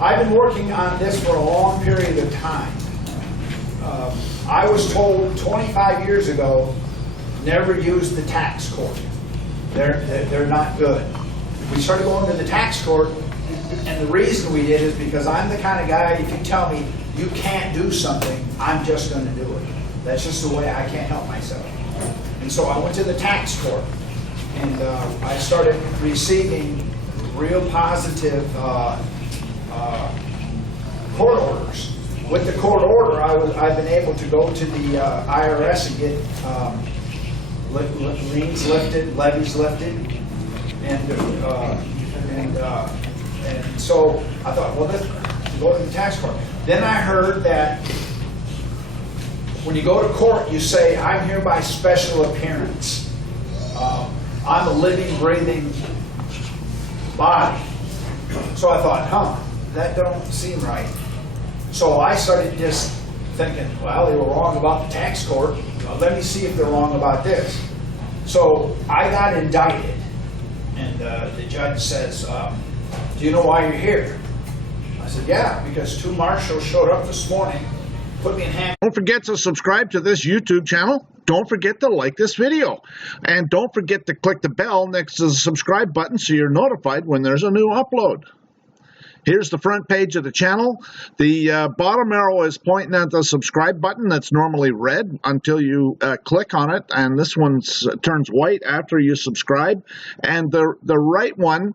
I've been working on this for a long period of time. I was told 25 years ago, never use the tax court. They're not good. We started going to the tax court, and the reason we did is because I'm the kind of guy, if you tell me you can't do something, I'm just going to do it. That's just the way I can't help myself. And so I went to the tax court, and I started receiving real positive court orders. With the court order, I've been able to go to the IRS and get liens lifted, levies lifted, and so I thought, well, let's go to the tax court. Then I heard that when you go to court, you say, I'm here by special appearance. I'm a living, breathing body. So I thought, that don't seem right. So I started just thinking, well, they were wrong about the tax court. Let me see if they're wrong about this. So I got indicted, and the judge says, do you know why you're here? I said, yeah, because 2 marshals showed up this morning, put me in handcuffs. Don't forget to subscribe to this YouTube channel. Don't forget to like this video. And don't forget to click the bell next to the subscribe button so you're notified when there's a new upload. Here's the front page of the channel. The bottom arrow is pointing at the subscribe button that's normally red until you click on it, and this one turns white after you subscribe. And the right one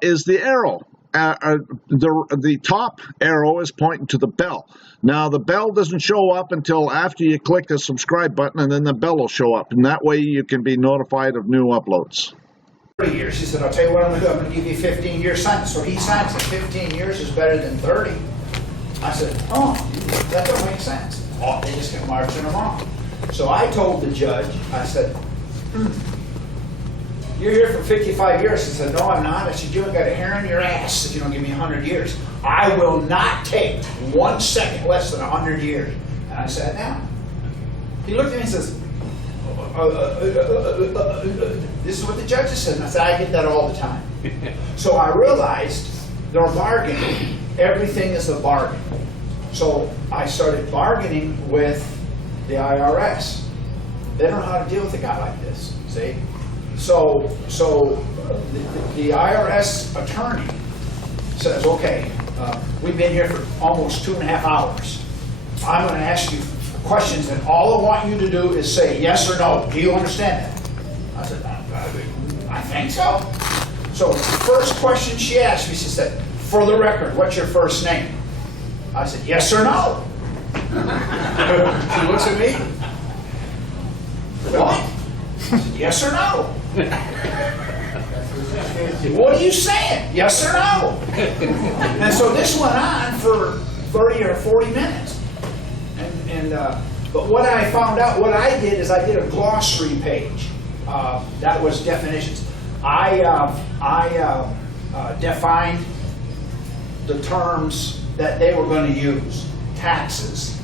is the arrow. The top arrow is pointing to the bell. Now, the bell doesn't show up until after you click the subscribe button, and then the bell will show up. And that way you can be notified of new uploads. Years. He said, I'll tell you what I'm going to do. I'm going to give you a 15-year sentence. So he signs it. 15 years is better than 30. I said, that don't make sense. Oh, they just kept marching along. So I told the judge, I said, you're here for 55 years. He said, no, I'm not. I said, you ain't got a hair in your ass if you don't give me 100 years. I will not take 1 second less than 100 years. And I sat down. He looked at me and says, this is what the judge said. And I said, I get that all the time. So I realized they're bargaining. Everything is a bargain. So I started bargaining with the IRS. They don't know how to deal with a guy like this, see? So the IRS attorney says, okay, we've been here for almost 2.5 hours. I'm going to ask you questions, and all I want you to do is say yes or no. Do you understand that? I said, I think so. So the first question she asked me, she said, for the record, what's your first name? I said, yes or no? She looks at me. What? I said, yes or no? What are you saying? Yes or no? And so this went on for 30 or 40 minutes. But what I found out, what I did is I did a glossary page. That was definitions. I defined the terms that they were going to use. Taxes,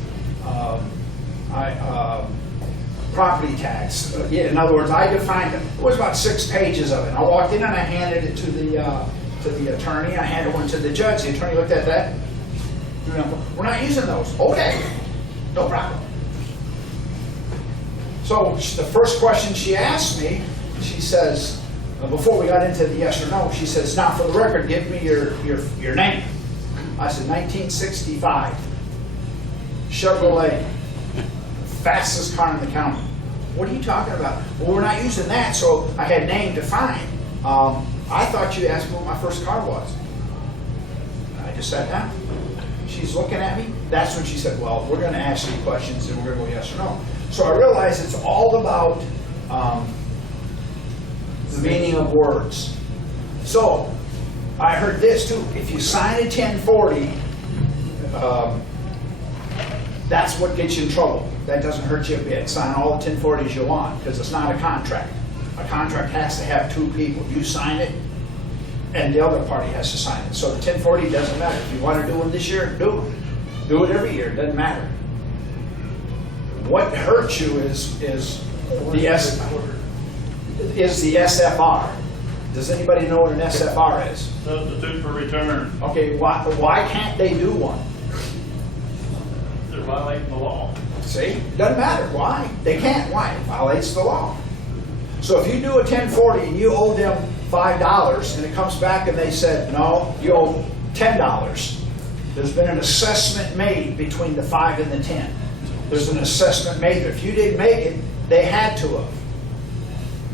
property tax. In other words, I defined it. It was about 6 pages of it. I walked in and I handed it to the attorney. I handed one to the judge. The attorney looked at that. We're not using those. Okay. No problem. So the first question she asked me, she says, before we got into the yes or no, she says, now for the record, give me your name. I said, 1965. Chevrolet. Fastest car in the county. What are you talking about? Well, we're not using that, so I had name defined. I thought you asked me what my first car was. I just sat down. She's looking at me. That's when she said, well, we're going to ask you questions and we're going to go yes or no. So I realized it's all about the meaning of words. So I heard this too. If you sign a 1040, that's what gets you in trouble. That doesn't hurt you a bit. Sign all the 1040s you want, because it's not a contract. A contract has to have 2 people. You sign it, and the other party has to sign it. So the 1040 doesn't matter. If you want to do one this year, do it. Do it every year. It doesn't matter. What hurts you is the SFR. Does anybody know what an SFR is? Substitute for return. Okay, why can't they do one? They're violating the law. See, doesn't matter. Why? They can't. Why? It violates the law. So if you do a 1040 and you owe them $5 and it comes back and they said, no, you owe $10. There's been an assessment made between the 5 and the 10. There's an assessment made. If you didn't make it, they had to have.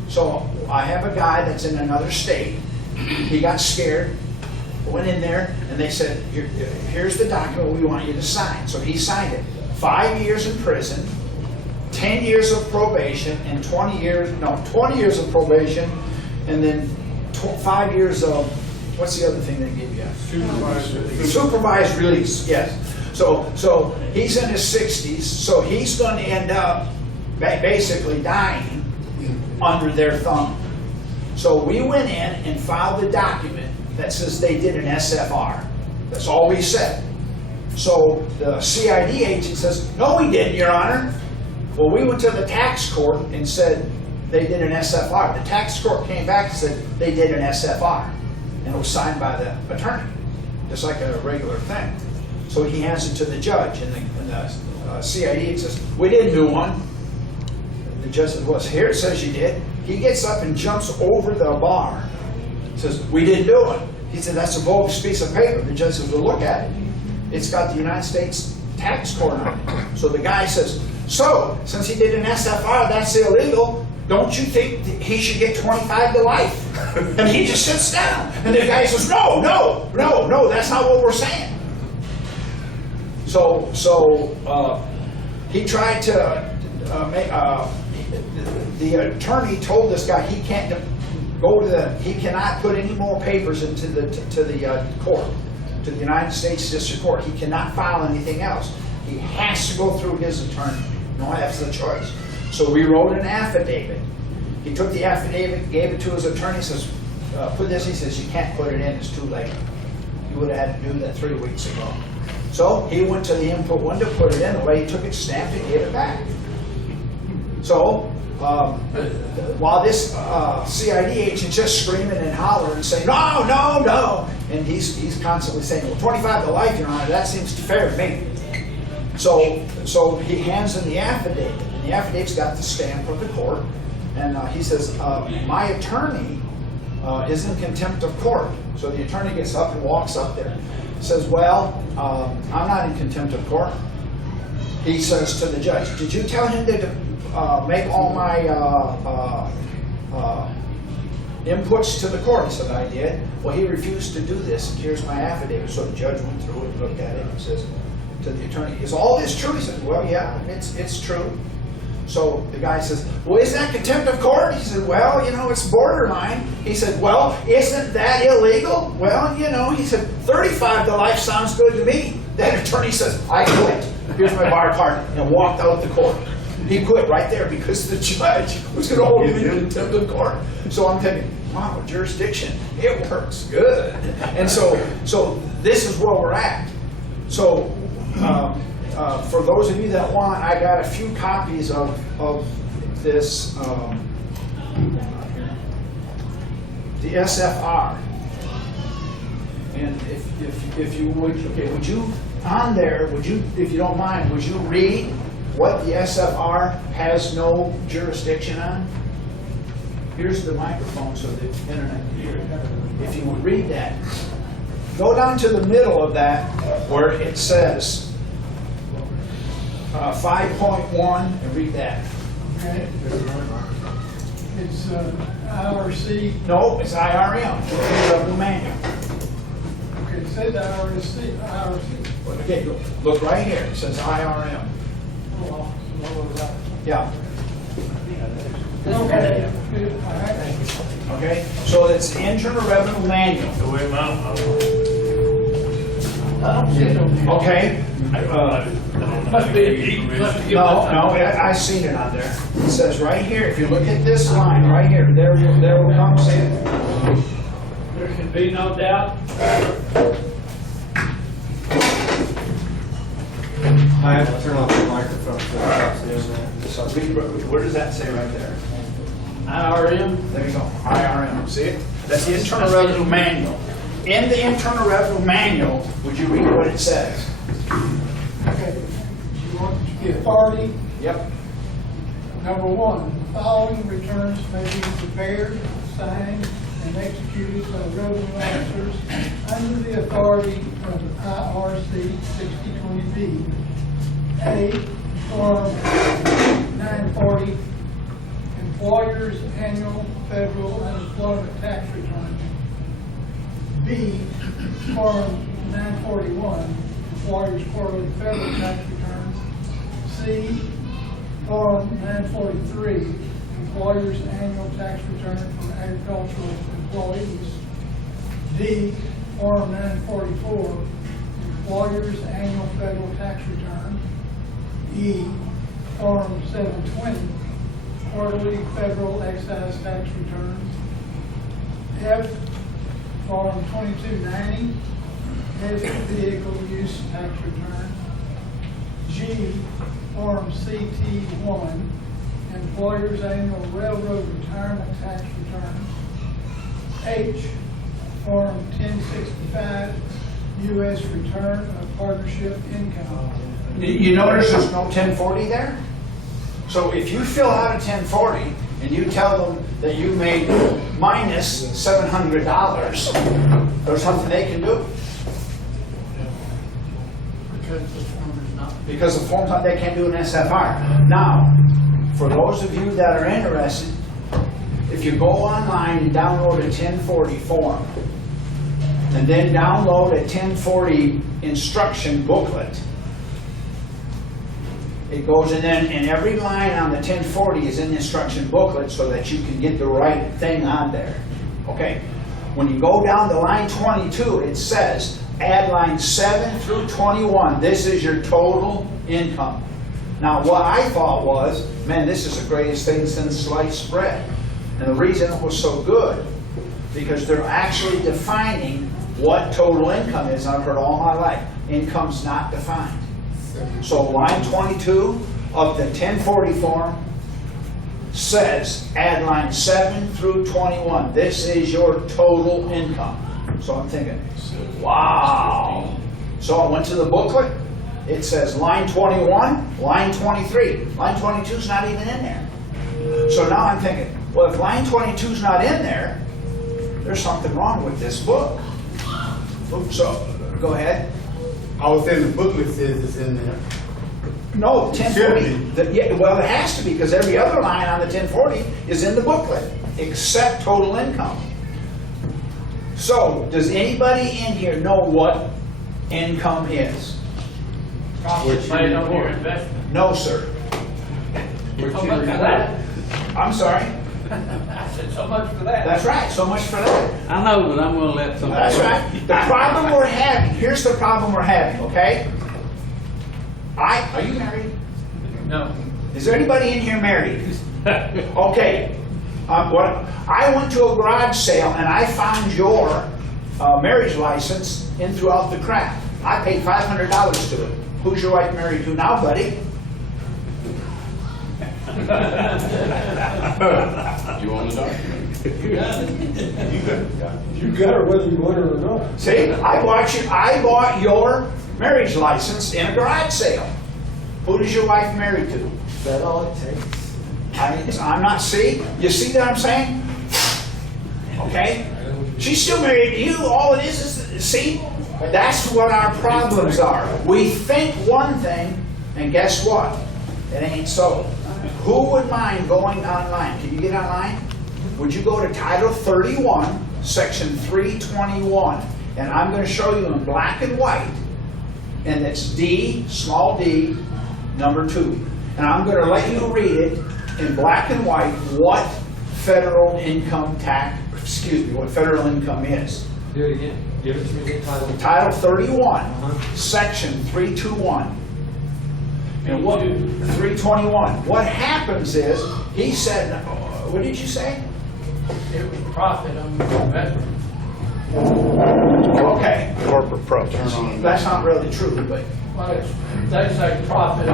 So I have a guy that's in another state. He got scared, went in there, and they said, here's the document we want you to sign. So he signed it. 5 years in prison, 10 years of probation, and 20 years of probation, and then 5 years of, what's the other thing they give you? Supervised release, yes. So he's in his 60s, so he's going to end up basically dying under their thumb. So we went in and filed a document that says they did an SFR. That's all we said. So the CID agent says, no, we didn't, Your Honor. Well, we went to the tax court and said they did an SFR. The tax court came back and said they did an SFR. And it was signed by the attorney, just like a regular thing. So he hands it to the judge, and the CID agent says, we didn't do one. The judge says, well, here it says you did. He gets up and jumps over the bar. Says, we didn't do it. He said, that's a bogus piece of paper. The judge says, well, look at it. It's got the United States tax court on it. So the guy says, so, since he did an SFR, that's illegal. Don't you think he should get 25 to life? And he just sits down. And the guy says, no, that's not what we're saying. So he tried to make, the attorney told this guy he can't go to he cannot put any more papers into the court, to the United States District Court. He cannot file anything else. He has to go through his attorney. No, that's the choice. So we wrote an affidavit. He took the affidavit, gave it to his attorney, says, put this, he says, you can't put it in, it's too late. You would have had to do that 3 weeks ago. So he went to the input window, put it in, the way he took it, stamped it, gave it back. So while this CID agent just screaming and hollering and saying, no, and he's constantly saying, well, 25 to life, Your Honor, that seems fair to me. So he hands in the affidavit, and the affidavit's got the stamp of the court, and he says, my attorney is in contempt of court. So the attorney gets up and walks up there. Says, well, I'm not in contempt of court. He says to the judge, did you tell him to make all my inputs to the court? He said, I did. Well, he refused to do this, and here's my affidavit. So the judge went through it and looked at it and says to the attorney, is all this true? He said, well, yeah, it's true. So the guy says, well, isn't that contempt of court? He said, well, it's borderline. He said, well, isn't that illegal? Well, he said, 35 to life sounds good to me. That attorney says, I quit. Here's my bar card, and walked out the court. He quit right there because the judge was going to hold him in contempt of court. So I'm thinking, wow, jurisdiction, it works good. And so this is where we're at. So for those of you that want, I got a few copies of this, the SFR. And if you would, okay, would you, on there, would you, if you don't mind, would you read what the SFR has no jurisdiction on? Here's the microphone so the internet can hear it. If you would read that, go down to the middle of that where it says 5.1 and read that. Okay. It's IRC. No, it's IRM. It's the manual. Okay, it said IRC. Okay, look right here. It says IRM. Oh, right. Yeah. Okay. Okay. So it's the Internal Revenue Manual. The way amount. Okay. Must be. No, I seen it on there. It says right here. If you look at this line right here, there will come. See it? There can be no doubt. I have to turn off the microphone so it stops doing that. So where does that say right there? IRM. There you go. IRM. See it? That's the Internal Revenue Manual. In the Internal Revenue Manual, would you read what it says? Okay, you want the authority, Yep. number one, the following returns may be prepared, signed, and executed by revenue officers under the authority of IRC 6020B. A, Form 940, Employers' Annual Federal Unemployment Tax Return. B, Form 941, Employers' Quarterly Federal Tax Return. C, Form 943, Employers' Annual Tax Return for Agricultural Employees. D, Form 944, Employers' Annual Federal Tax Return. E, Form 720, Quarterly Federal Excise Tax Returns. F, Form 2290, Heavy Vehicle Use Tax Return. G, Form CT1, Employer's Annual Railroad Retirement Tax Return. H, Form 1065, U.S. Return of Partnership Income. You notice there's no 1040 there? So if you fill out a 1040 and you tell them that you made minus $700, there's something they can do. Because the form's not, they can't do an SFR. Now, for those of you that are interested, if you go online and download a 1040 form, and then download a 1040 instruction booklet, it goes in then, and every line on the 1040 is in the instruction booklet so that you can get the right thing on there. Okay? When you go down to line 22, it says, add lines 7 through 21. This is your total income. Now, what I thought was, man, this is the greatest thing since sliced bread. And the reason it was so good, because they're actually defining what total income is. I've heard all my life, income's not defined. So line 22 of the 1040 form says, add line 7 through 21. This is your total income. So I'm thinking, wow. So I went to the booklet. It says line 21, line 23. Line 22 is not even in there. So now I'm thinking, well, if line 22 is not in there, there's something wrong with this book. Oops, so go ahead. I was saying the booklet says it's in there. No, 1040. Yeah, well, it has to be because every other line on the 1040 is in the booklet except total income. So, does anybody in here know what income is? Profit made on your investment. No, sir. So much for that. I'm sorry. I said, so much for that. That's right. So much for that. I know, but I'm gonna let somebody. That's right. The problem we're having. Here's the problem we're having. Okay. Are you married? No. Is there anybody in here married? Okay. I went to a garage sale and I found your marriage license in throughout the crap. I paid $500 to it. Who's your wife married to now, buddy? You want to document? You got her whether you want her or not. See, I bought your marriage license in a garage sale. Who is your wife married to? That's all it takes. I'm not, see? You see what I'm saying? Okay? She's still married to you. All it is, see? That's what our problems are. We think one thing, and guess what? It ain't so. Who would mind going online? Can you get online? Would you go to Title 31, Section 321, and I'm going to show you in black and white, and it's D, small d, number 2. And I'm going to let you read it in black and white what federal income what federal income is. Do it again. Give it to me the title. Title 31, Section 321. And what 321. What happens is, he said, what did you say? It was profit on your investment. Okay, Corporate profits. that's not really true, but Well, they say profit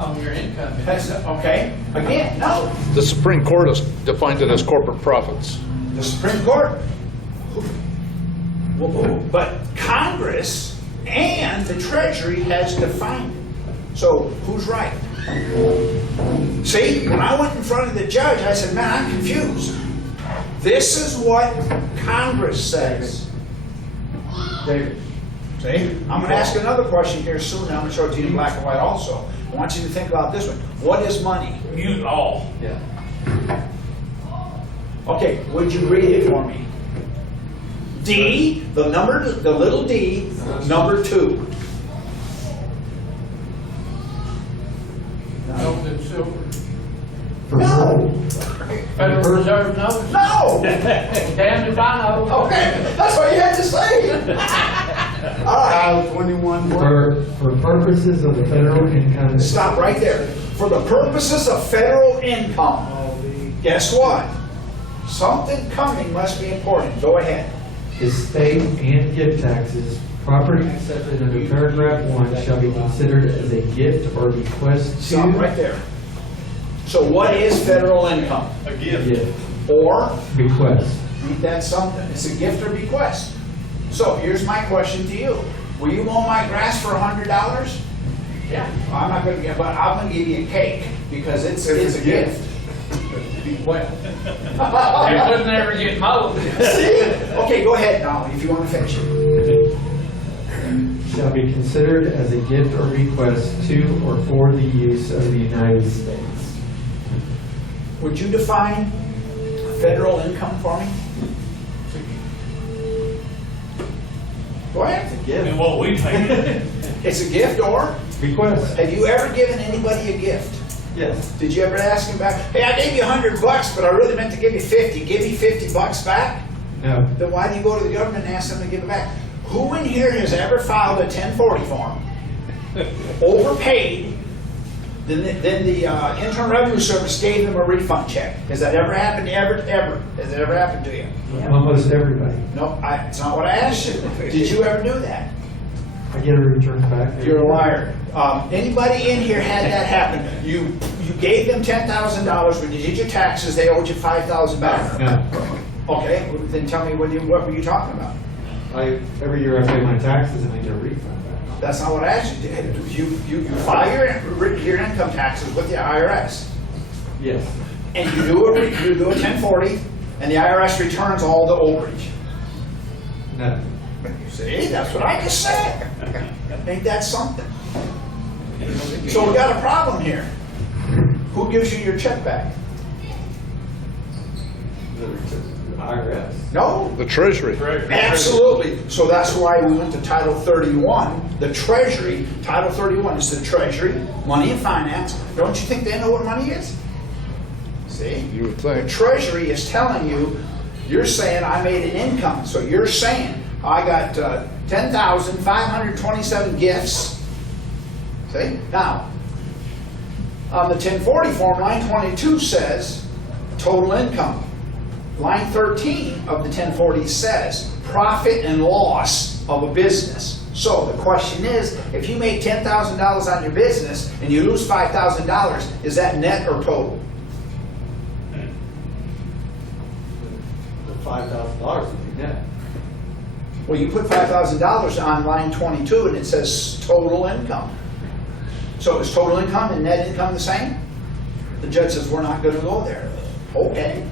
on your income. that's, okay. Again, no. The Supreme Court has defined it as corporate profits. The Supreme Court. But Congress and the Treasury has defined it. So who's right? See, when I went in front of the judge, I said, man, I'm confused. This is what Congress says. David. See? I'm going to ask another question here soon. I'm going to show it to you in black and white also. I want you to think about this one. What is money? Mute all. Yeah. Okay, would you read it for me? D, the number, the little d, number 2. Gold and silver. No! Federal Reserve notes. No! Damn if I know. Okay, that's what you had to say. All right, 21. For purposes of the federal income. stop right there. For the purposes of federal income, guess what? Something coming must be important. Go ahead. Estate and gift taxes, property accepted under paragraph 1 shall be considered as a gift or bequest Stop to. right there. So what is federal income? Gift. Or, Bequest. ain't that something? It's a gift or bequest. So here's my question to you. Will you mow my grass for $100? Yeah. I'm not gonna get, but I'm gonna give you a cake because it's a gift. Well, it would never get mowed. See? Okay, go ahead now if you want to finish it. Shall be considered as a gift or bequest to or for the use of the United States. Would you define federal income for me? Go ahead. And what we pay. It's a gift or? Bequest. Have you ever given anybody a gift? Yes. Did you ever ask him back, hey, I gave you $100, but I really meant to give you 50. Give me $50 back? No. Then why do you go to the government and ask them to give it back? Who in here has ever filed a 1040 form, overpaid, then the Internal Revenue Service gave them a refund check? Has that ever happened ever? Has it ever happened to you? Almost everybody. No, it's not what I asked you. Did you ever do that? I get a return back. You're a liar. Anybody in here had that happen? You gave them $10,000 when you did your taxes. They owed you $5,000 back. No. Okay, well, then tell me what were you talking about? Every year I pay my taxes and I get a refund back. That's not what I asked you. You file your income taxes with the IRS, Yes. and you do a 1040, and the IRS returns all the overage. No. See, that's what I just said. Ain't that something? So we got a problem here. Who gives you your check back? The IRS. No? The Treasury. Absolutely. So that's why we went to Title 31, the Treasury. Title 31 is the Treasury, money and finance. Don't you think they know what money is? See? You would The think. Treasury is telling you, you're saying I made an income. So you're saying I got 10,527 gifts. See? Now, on the 1040 form, line 22 says total income. Line 13 of the 1040 says profit and loss of a business. So the question is, if you make $10,000 on your business and you lose $5,000, is that net or total? The $5,000 would be net. Well, you put $5,000 on line 22 and it says total income. So is total income and net income the same? The judge says, we're not going to go there. Okay.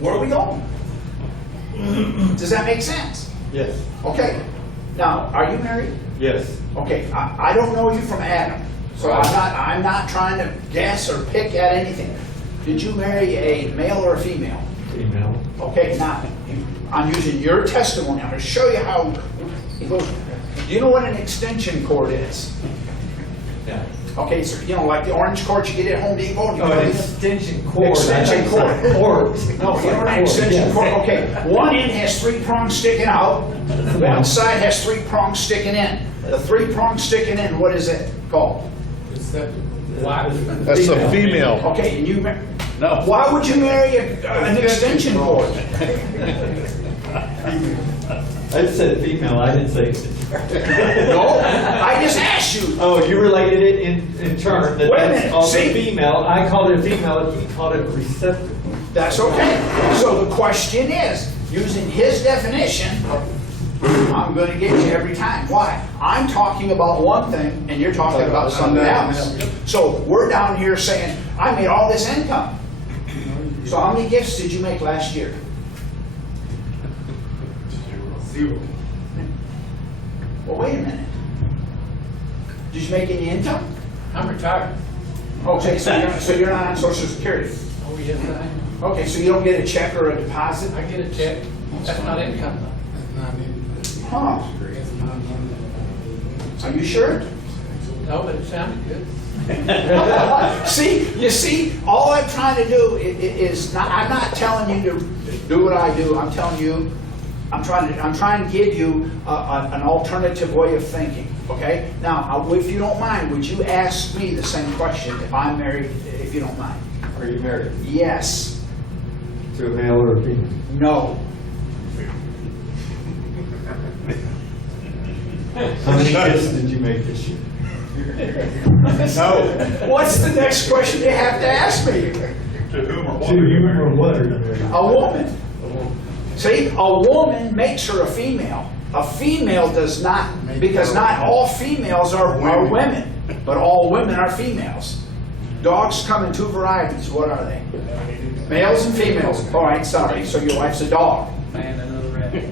Where are we going? Does that make sense? Yes. Okay. Now, are you married? Yes. Okay, I don't know you from Adam, so I'm not trying to guess or pick at anything. Did you marry a male or a female? Email. Okay, now, I'm using your testimony. I'm going to show you how it goes. Do you know what an extension cord is? Yeah. Okay, so, you know, like the orange cord you get at Home Depot? And you Oh, put an it in- extension cord. Extension cord. Cord. No, you know what an extension cord? Okay, one end has 3 prongs sticking out, one side has 3 prongs sticking in. The 3 prongs sticking in, what is it called? That's a female. Okay, and you, No. why would you marry an extension cord? I said female, I didn't say. No, I just asked you. Oh, you related it in turn. That Wait a that's minute, called see? a female. I called it a female, he called it a receptacle. That's okay. So the question is, using his definition, I'm gonna get you every time. Why? I'm talking about one thing and you're talking about something else. So we're down here saying, I made all this income. So how many gifts did you make last year? 0. Well, wait a minute. Did you make any income? I'm retired. Okay, so you're not on Social Security. Oh, yes, I am. Okay, so you don't get a check or a deposit? I get a check. That's not income though. Huh. Are you sure? No, but it sounded good. See, you see, all I'm trying to do is not, I'm not telling you to do what I do. I'm telling you, I'm trying to give you an alternative way of thinking, okay? Now, if you don't mind, would you ask me the same question if I'm married, if you don't mind? Are you married? Yes. To a male or a female? No. How many gifts did you make this year? No. What's the next question you have to ask me? To whom or what? To you or what are you married? A woman. See, a woman makes her a female. A female does not, because not all females are women, but all women are females. Dogs come in two varieties. What are they? Males and females. All right, sorry. So your wife's a dog. Man, another rabbit.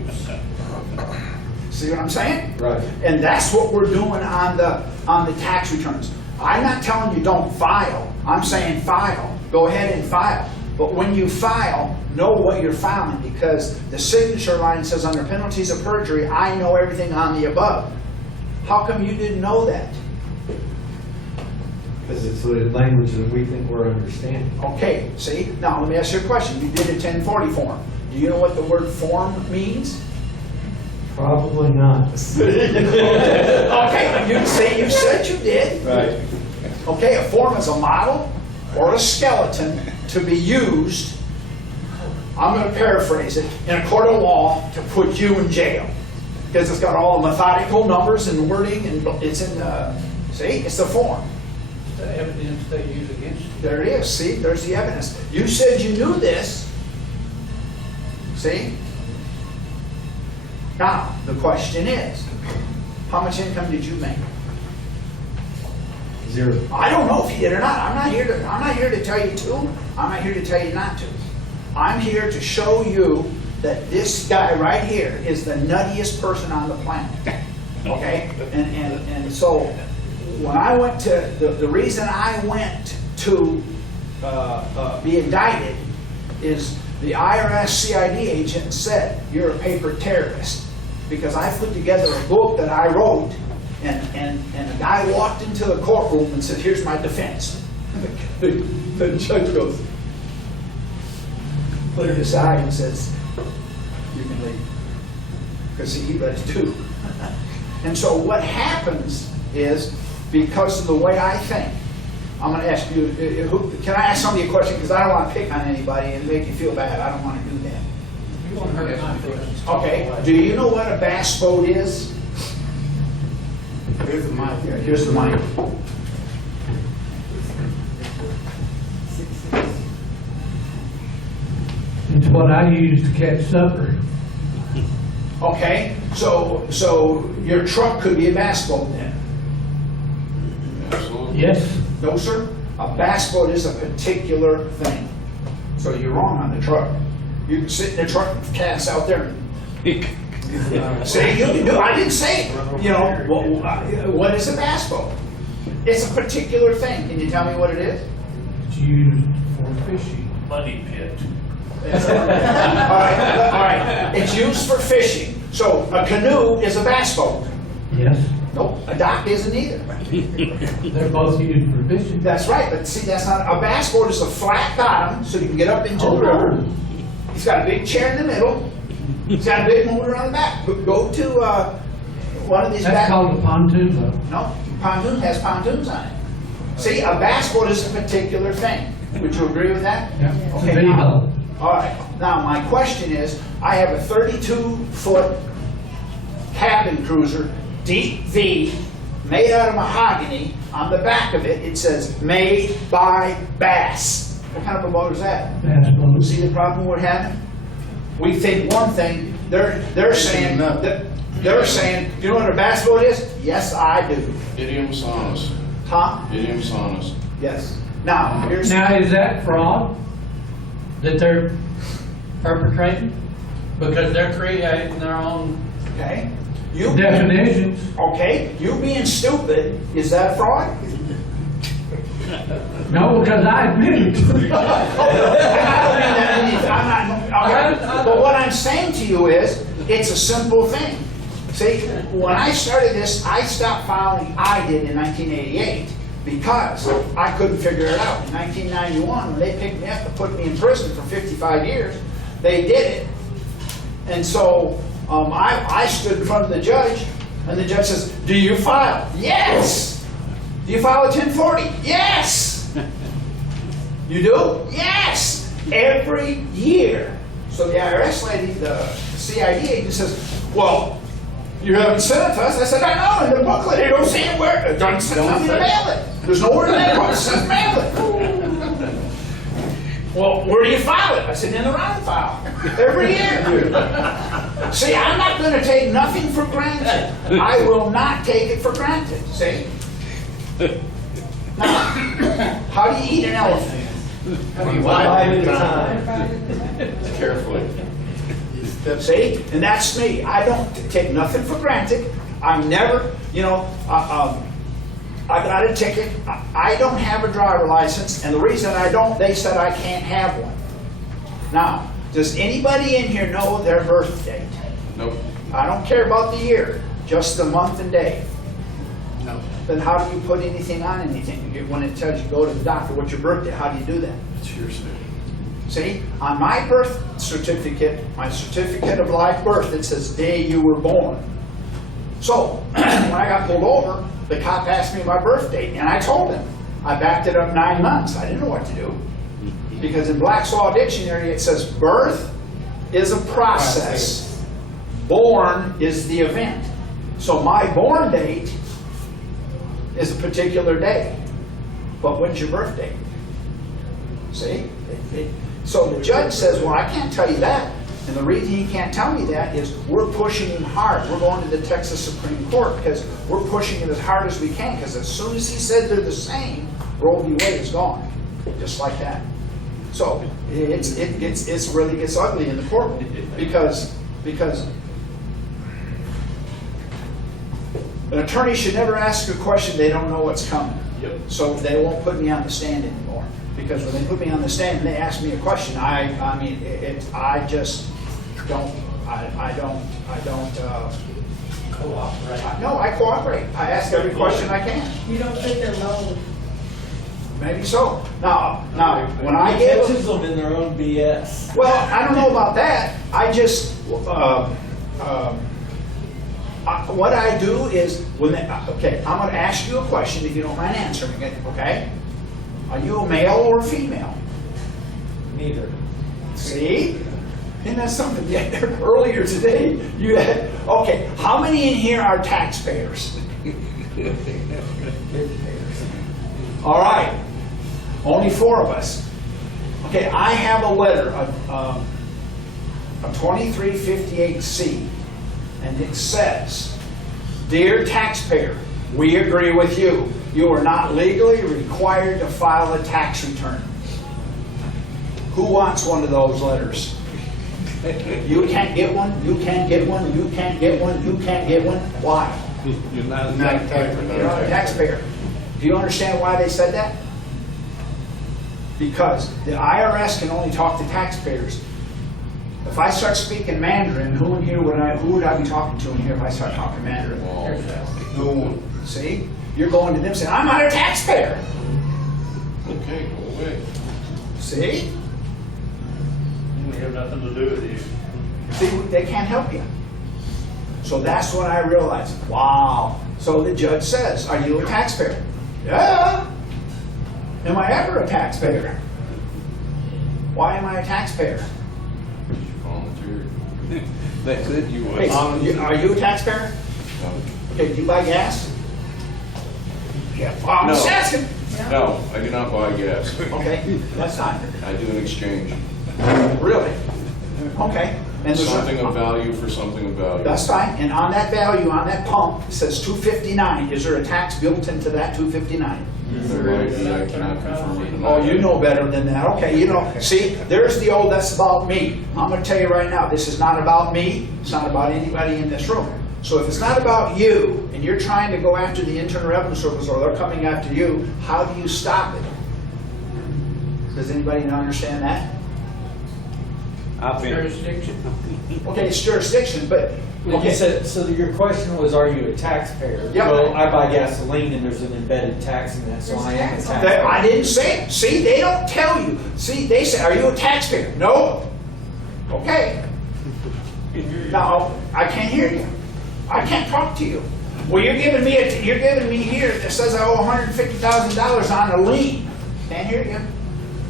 See what I'm saying? Right. And that's what we're doing on the tax returns. I'm not telling you don't file. I'm saying file. Go ahead and file. But when you file, know what you're filing, because the signature line says under penalties of perjury, I know everything on the above. How come you didn't know that? Because it's the language that we think we're understanding. Okay, see? Now let me ask you a question. You did a 1040 form. Do you know what the word form means? Probably not. Okay, you say you said you did. Right. Okay, a form is a model or a skeleton to be used, I'm going to paraphrase it, in a court of law to put you in jail. Because it's got all the methodical numbers and wording, and it's in the, see, it's the form. The evidence they use against you. There it is, see, there's the evidence. You said you knew this, see? Now, the question is, how much income did you make? 0. I don't know if you did or not. I'm not here to tell you to. I'm not here to tell you not to. I'm here to show you that this guy right here is the nuttiest person on the planet. Okay? And so when I went to the reason I went to be indicted is the IRS CID agent said you're a paper terrorist, because I put together a book that I wrote. And a guy walked into the courtroom and said, here's my defense. The judge goes, put it aside and says, you can leave. Because he read it too. And so what happens is, because of the way I think, I'm going to ask you, can I ask somebody a question? Because I don't want to pick on anybody and make you feel bad. I don't want to do that. You want to hurt my feelings. Okay, do you know what a bass boat is? Here's the mic. Here's the mic. It's what I use to catch supper. Okay, so your truck could be a bass boat then? Yes. No, sir. A bass boat is a particular thing. So you're wrong on the truck. You can sit in the truck and cast out there. Say you can do. I didn't say. You know, what is a bass boat? It's a particular thing. Can you tell me what it is? It's used for fishing. Money pit. All right. It's used for fishing. So a canoe is a bass boat. Yes. Nope, a dock isn't either. They're both used for fishing. That's right, but see, that's not, a bass boat is a flat bottom, so you can get up into the river. He's got a big chair in the middle. He's got a big motor on the back. Go to one of these That's back. called a pontoon boat. No, pontoon has pontoons on it. See, a bass boat is a particular thing. Would you agree with that? Yeah. It's a Okay, bitty now, boat. all right. Now, my question is, I have a 32-foot cabin cruiser, deep V, made out of mahogany. On the back of it, it says, made by Bass. What kind of a boat is that? Bass boat. See the problem we're having? We think one thing, they're saying, they're saying, you know what a bass boat is? Yes, I do. Idiom saunas. Huh? Idiom saunas. Yes. Now, here's. Now, is that fraud that they're perpetrating? Because they're creating their own Okay. You. definitions. Okay, you being stupid, is that fraud? No, because I admit it. I don't mean that any- I'm not, okay. But what I'm saying to you is, it's a simple thing. See, when I started this, I stopped filing, I did in 1988, because I couldn't figure it out. In 1991, when they picked me up and put me in prison for 55 years, they did it. And so, I stood in front of the judge, and the judge says, do you file? Yes! Do you file a 1040? Yes! You do? Yes! Every year. So the IRS lady, the CID agent says, well, you haven't sent it to us. I said, I know, in the booklet, it don't say it where, it doesn't say nothing to mail it. There's nowhere to mail it, it says mail it. Well, where do you file it? I said, in the round file, every year. See, I'm not gonna take nothing for granted. I will not take it for granted, see? Now, how do you eat an elephant? One bite at a time. Carefully. See? And that's me. I don't take nothing for granted. I never, you know, I got a ticket. I don't have a driver license, and the reason I don't, they said I can't have one. Now, does anybody in here know their birth date? Nope. I don't care about the year, just the month and day. No. Then how do you put anything on anything? When it tells you go to the doctor, what's your birthday? How do you do that? It's hearsay. See, on my birth certificate, my certificate of live birth, it says day you were born. So, when I got pulled over, the cop asked me my birth date, and I told him. I backed it up 9 months. I didn't know what to do. Because in Black's Law Dictionary, it says birth is a process. Born is the event. So my born date is a particular day. But when's your birth date? See? So the judge says, well, I can't tell you that. And the reason he can't tell me that is we're pushing him hard. We're going to the Texas Supreme Court because we're pushing it as hard as we can. Because as soon as he said they're the same, Roe v. Wade is gone. Just like that. So it's really gets ugly in the courtroom because an attorney should never ask a question they don't know what's coming. Yep. So they won't put me on the stand anymore. Because when they put me on the stand and they ask me a question, I just don't, Cooperate. no, I cooperate. I ask every question I can. You don't think they're wrong? Maybe so. Now, when I give Catches them in their own BS. well, I don't know about that. I just, what I do is, when they, okay, I'm going to ask you a question if you don't mind answering it, okay? Are you a male or a female? Neither. See? Isn't that something? Yeah, earlier today, you had, okay, how many in here are taxpayers? All right, only 4 of us. Okay, I have a letter, a 2358C, and it says, Dear taxpayer, we agree with you. You are not legally required to file a tax return. Who wants one of those letters? You can't get one, you can't get one, you can't get one, you can't get one. Why? You're not a taxpayer. You're not a taxpayer. Do you understand why they said that? Because the IRS can only talk to taxpayers. If I start speaking Mandarin, who would I be talking to in here if I start talking Mandarin? No one. See? You're going to them saying, I'm not a taxpayer. Okay, go away. See? We have nothing to do with you. See, they can't help you. So that's when I realized, wow. So the judge says, are you a taxpayer? Yeah. Am I ever a taxpayer? Why am I a taxpayer? Volunteer. They said you Hey, was. are you a taxpayer? Okay, do you buy gas? Yeah. I'm just asking. No, I do not buy gas. Okay, that's fine. I do an exchange. Really? Okay. And there's Something of value for something of value. That's fine, and on that value, on that pump, it says 259, is there a tax built into that 259? There might be, I cannot confirm or deny. Oh, you know better than that, okay, you know, see, there's the old, that's about me. I'm gonna tell you right now, this is not about me, it's not about anybody in this room. So if it's not about you, and you're trying to go after the Internal Revenue Service, or they're coming after you, how do you stop it? Does anybody understand that? Jurisdiction. Okay, it's jurisdiction, but, Well, you okay, said, so your question was, are you a taxpayer? Yeah. Well, I buy gasoline and there's an embedded tax in that, so I am a I taxpayer. didn't say it. See, they don't tell you. See, they say, are you a taxpayer? No. Okay. Now, I can't hear you. I can't talk to you. Well, you're giving me here that says I owe $150,000 on a lien. Can't hear you.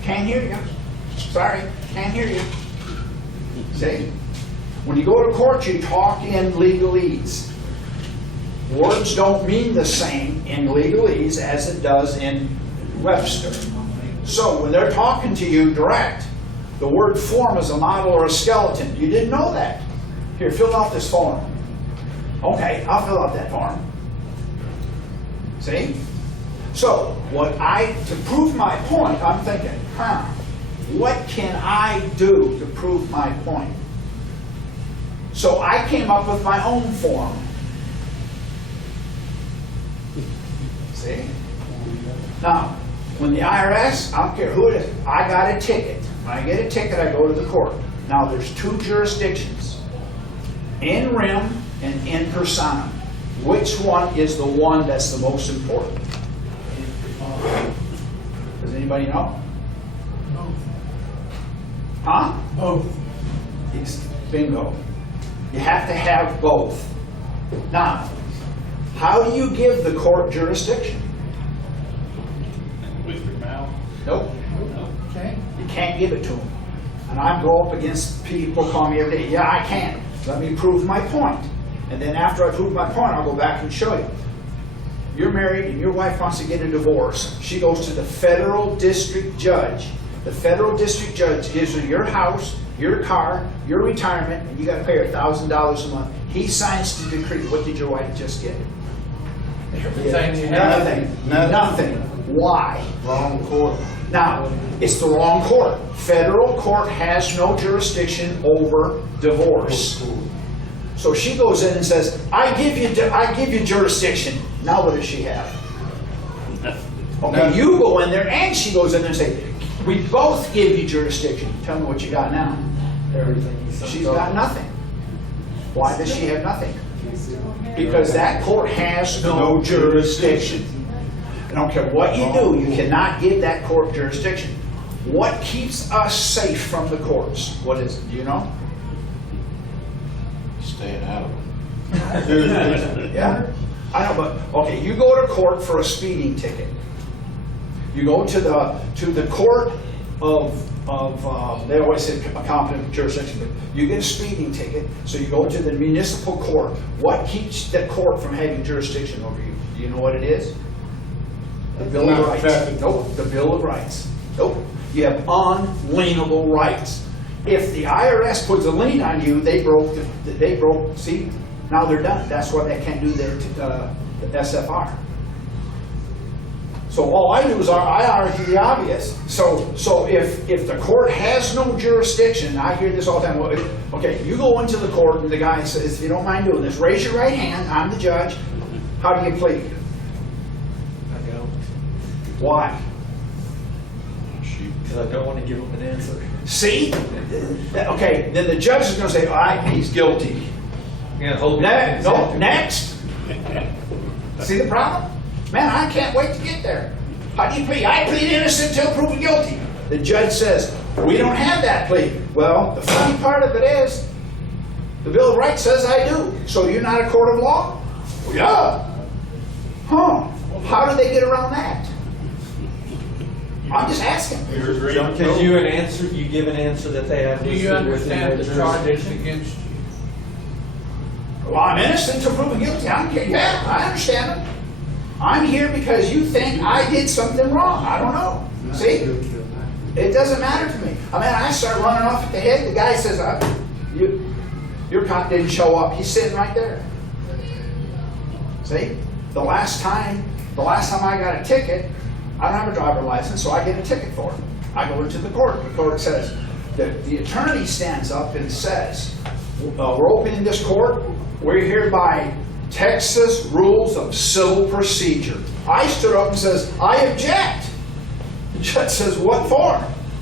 Can't hear you. Sorry, can't hear you. See? When you go to court, you talk in legalese. Words don't mean the same in legalese as it does in Webster. So when they're talking to you direct, the word form is a model or a skeleton. You didn't know that. Here, fill out this form. Okay, I'll fill out that form. See? So, to prove my point, I'm thinking, what can I do to prove my point? So I came up with my own form. See? Now, when the IRS, I don't care who it is, I got a ticket. When I get a ticket, I go to the court. Now, there's two jurisdictions, in rem and in personam. Which one is the one that's the most important? Does anybody know? Huh? Both. It's bingo. You have to have both. Now, how do you give the court jurisdiction? With your mouth. Nope. Okay? You can't give it to them. And I go up against people call me every day. Yeah, I can. Let me prove my point. And then after I prove my point, I'll go back and show you. You're married and your wife wants to get a divorce. She goes to the federal district judge. The federal district judge gives her your house, your car, your retirement, and you got to pay her $1,000 a month. He signs the decree. What did your wife just get? Everything you have. Nothing. Nothing. Why? Wrong court. Now, it's the wrong court. Federal court has no jurisdiction over divorce. So she goes in and says, I give you jurisdiction. Now what does she have? Okay, you go in there and she goes in there and say, we both give you jurisdiction. Tell me what you got now. Everything. She's got nothing. Why does she have nothing? Because that court has no jurisdiction. I don't care what you do, you cannot give that court jurisdiction. What keeps us safe from the courts? What is it? Do you know? Staying out of them. Yeah? I know, but, okay, you go to court for a speeding ticket. You go to the court of they always say a competent jurisdiction, but you get a speeding ticket, so you go to the municipal court. What keeps the court from having jurisdiction over you? Do you know what it is? The Bill of Rights. Nope, the Bill of Rights. Nope. You have unlienable rights. If the IRS puts a lien on you, they broke, see, now they're done. That's why they can't do the SFR. So all I do is I argue the obvious. So if the court has no jurisdiction, I hear this all the time, well, okay, you go into the court and the guy says, if you don't mind doing this, raise your right hand, I'm the judge. How do you plead? I go, Why? because I don't want to give them an answer. See? Okay, then the judge is going to say, all right, he's guilty. Yeah, hold No, next. See the problem? Man, I can't wait to get there. How do you plead? I plead innocent until proven guilty. The judge says, we don't have that plea. Well, the funny part of it is, the Bill of Rights says I do. So you're not a court of law? Well, yeah. Huh. How do they get around that? I'm just asking. Because you give an answer that they have Do you listed within their understand the charges jurisdiction. against you? Well, I'm innocent until proven guilty. I don't care. Yeah, I understand them. I'm here because you think I did something wrong. I don't know. See? It doesn't matter to me. I mean, I start running off at the head. The guy says, your cop didn't show up. He's sitting right there. See? The last time I got a ticket, I don't have a driver's license, so I get a ticket for it. I go into the court. The court says, the attorney stands up and says, we're opening this court. We're here by Texas rules of civil procedure. I stood up and says, I object. The judge says, what for?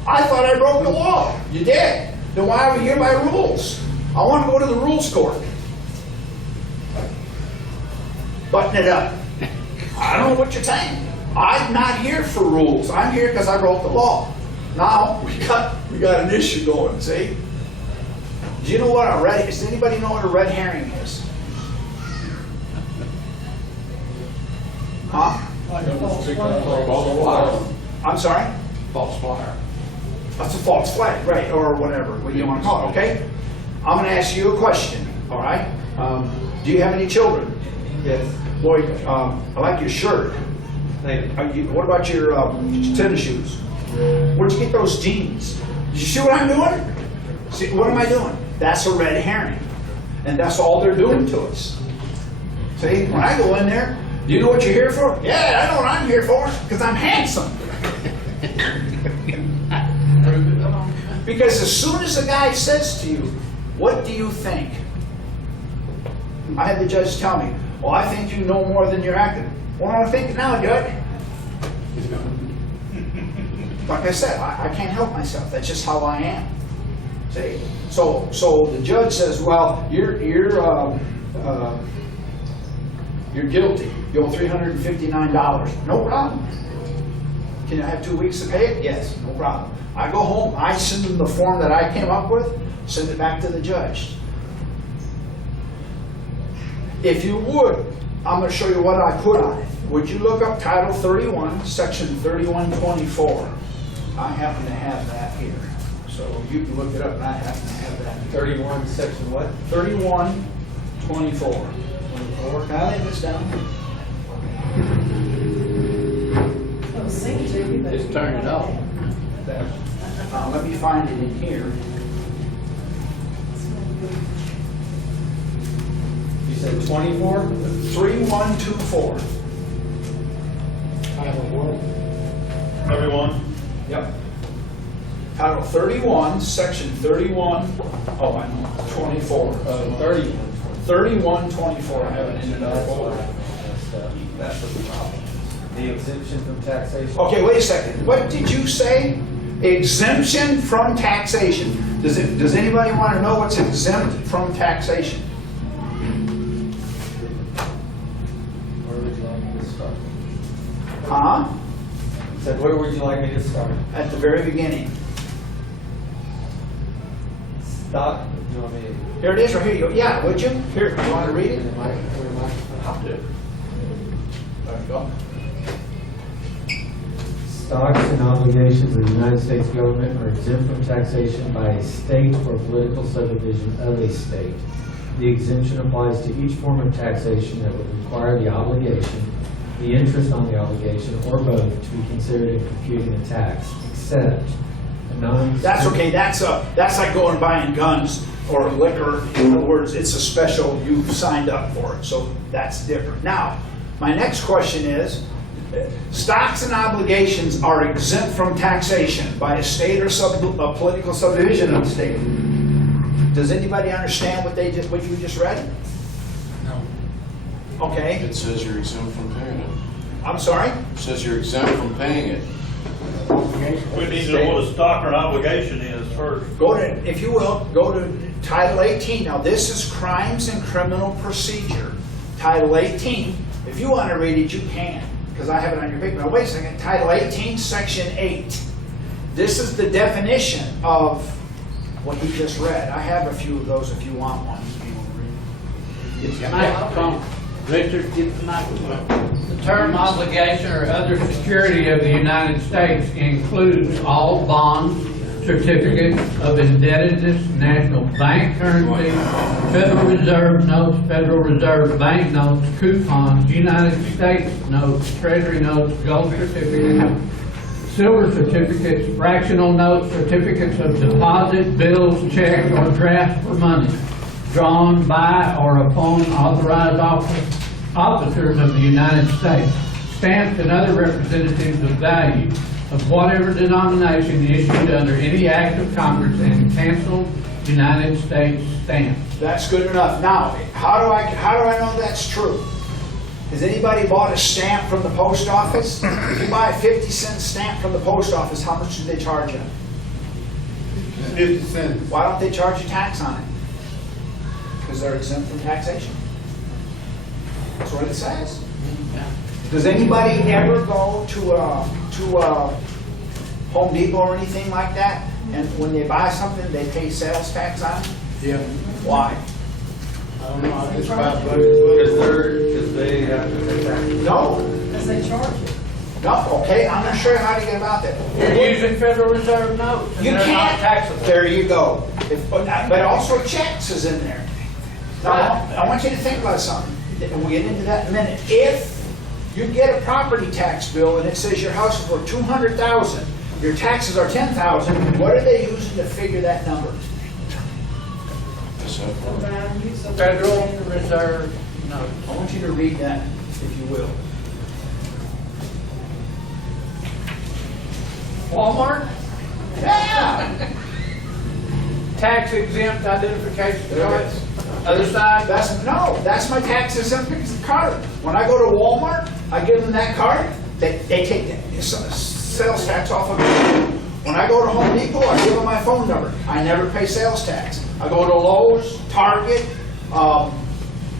I thought I broke the law. You did. Then why are we here by rules? I want to go to the rules court. Button it up. I don't know what you're saying. I'm not here for rules. I'm here because I broke the law. Now we got an issue going. See? Do you know what a red? Does anybody know what a red herring is? Huh? Like a false flag. I'm sorry? False fire. That's a false flag, right? Or whatever, what you want to call it, okay? I'm going to ask you a question, all right? Do you have any children? Yes. Boy, I like your shirt. Thank you. What about your tennis shoes? Where'd you get those jeans? Did you see what I'm doing? See, what am I doing? That's a red herring. And that's all they're doing to us. See, when I go in there, do you know what you're here for? Yeah, I know what I'm here for, because I'm handsome. Because as soon as a guy says to you, what do you think? I had the judge tell me, well, I think you know more than you're acting. Well, I think now, Judge. Like I said, I can't help myself. That's just how I am. See? So the judge says, well, you're guilty. You owe $359. No problem. Can I have 2 weeks to pay it? Yes, no problem. I go home, I send them the form that I came up with, send it back to the judge. If you would, I'm going to show you what I put on it. Would you look up Title 31, Section 3124? I happen to have that here. So you can look it up, and I happen to have that here. 31, section what? 3124. 24. Can I lay this down? Just turn it off. Let me find it in here. You said 24? 3124. Everyone? Yep. Title 31, Section 31, oh, I know, 24. 30. 3124, I have it in there. That's what the problem is. The exemption from taxation. Okay, wait a second. What did you say? Exemption from taxation. Does anybody want to know what's exempt from taxation? Where would you like me to start? Huh? Said, where would you like me to start? At the very beginning. Stock? You want me to? Here it is, right here. You go, yeah, would you? Here, you want to read it? I'll do it. There you go. Stocks and obligations of the United States government are exempt from taxation by a state or political subdivision of a state. The exemption applies to each form of taxation that would require the obligation, the interest on the obligation, or both to be considered in computing a tax, except a non. That's okay. That's like going and buying guns or liquor. In other words, it's a special. You've signed up for it, so that's different. Now, my next question is: stocks and obligations are exempt from taxation by a state or a political subdivision of the state. Does anybody understand what you just read? No. Okay. It says you're exempt from paying it. I'm sorry. It says you're exempt from paying it. We need to know what a stock or an obligation is first. Go to, if you will, go to Title 18. Now, this is Crimes and Criminal Procedure. Title 18. If you want to read it, you can, because I have it on your paper. Now, wait a second. Title 18, Section 8. This is the definition of what he just read. I have a few of those if you want one. Get the microphone. Richard, get the microphone. The term obligation or other security of the United States includes all bonds, certificate of indebtedness, national bank currency, Federal Reserve notes, Federal Reserve bank notes, coupons, United States notes, Treasury notes, gold certificates, silver certificates, fractional notes, certificates of deposit, bills, checks, or drafts for money drawn by or upon authorized officers of the United States, stamps and other representatives of value of whatever denomination issued under any act of Congress and canceled United States stamps. That's good enough. Now, how do I know that's true? Has anybody bought a stamp from the post office? If you buy a 50-cent stamp from the post office, how much do they charge you? 50 cents. Why don't they charge you tax on it? Because they're exempt from taxation. That's what it says. Does anybody ever go to a Home Depot or anything like that, and when they buy something, they pay sales tax on it? Yeah. Why? I don't know, I just buy budget. Because they have to pay tax. No. Because they charge you. No, okay, I'm gonna show you how to get about that. You're using Federal Reserve notes, and You they're not can't. taxable. There you go. But also checks is in there. Now, I want you to think about something, and we'll get into that in a minute. If you get a property tax bill and it says your house is worth $200,000, your taxes are $10,000, what are they using to figure that number? Federal Reserve notes. I want you to read that, if you will. Walmart, Yeah! tax exempt identification cards. Other side, That's my tax exempt card. When I go to Walmart, I give them that card, they take the sales tax off of it. When I go to Home Depot, I give them my phone number. I never pay sales tax. I go to Lowe's, Target,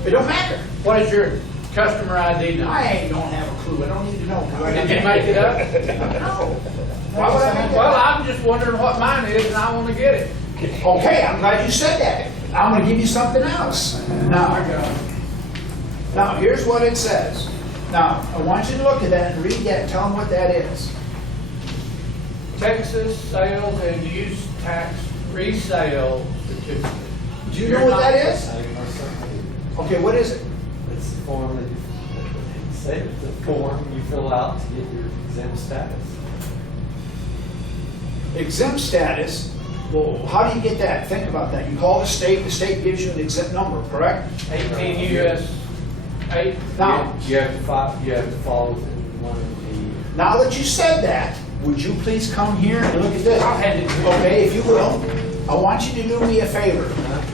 it don't matter. what is your customer ID number? I don't have a clue, I don't need to know. Did you make it up? No. Why would I make Well, that? I'm just wondering what mine is, and I want to get it. Okay, I'm glad you said that. I'm gonna give you something else. Now, here's what it says. Now, I want you to look at that and read that and tell them what that is. Texas Sales and Use Tax Resale Certificate. Do you know what that is? Okay, what is it? It's the form that you say, it's the form you fill out to get your exempt status. Exempt status. Well, how do you get that? Think about that. You call the state gives you an exempt number, correct? 18 U.S. 8. Now, You have to follow one of the. now that you said that, would you please come here and look at this? I'll hand it to you. Okay, if you will. I want you to do me a favor.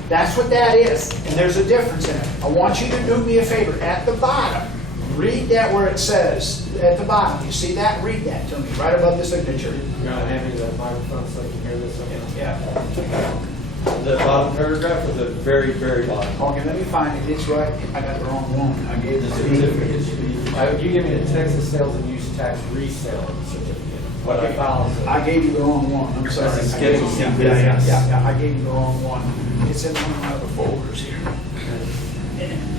That's what that is, and there's a difference in it. I want you to do me a favor. At the bottom, read that where it says, at the bottom, you see that? Read that to me, right above the signature. You're gonna hand me that microphone so I can hear this? Yeah. The bottom paragraph or the very, very bottom? Okay, let me find it. It's right. I got the wrong one. I gave The this to you. certificate should be, you give me a Texas Sales and Use Tax Resale certificate. What I filed. I gave you the wrong one. I'm sorry. This is getting some Yeah, business. I gave you the wrong one. It's in one of my other folders here.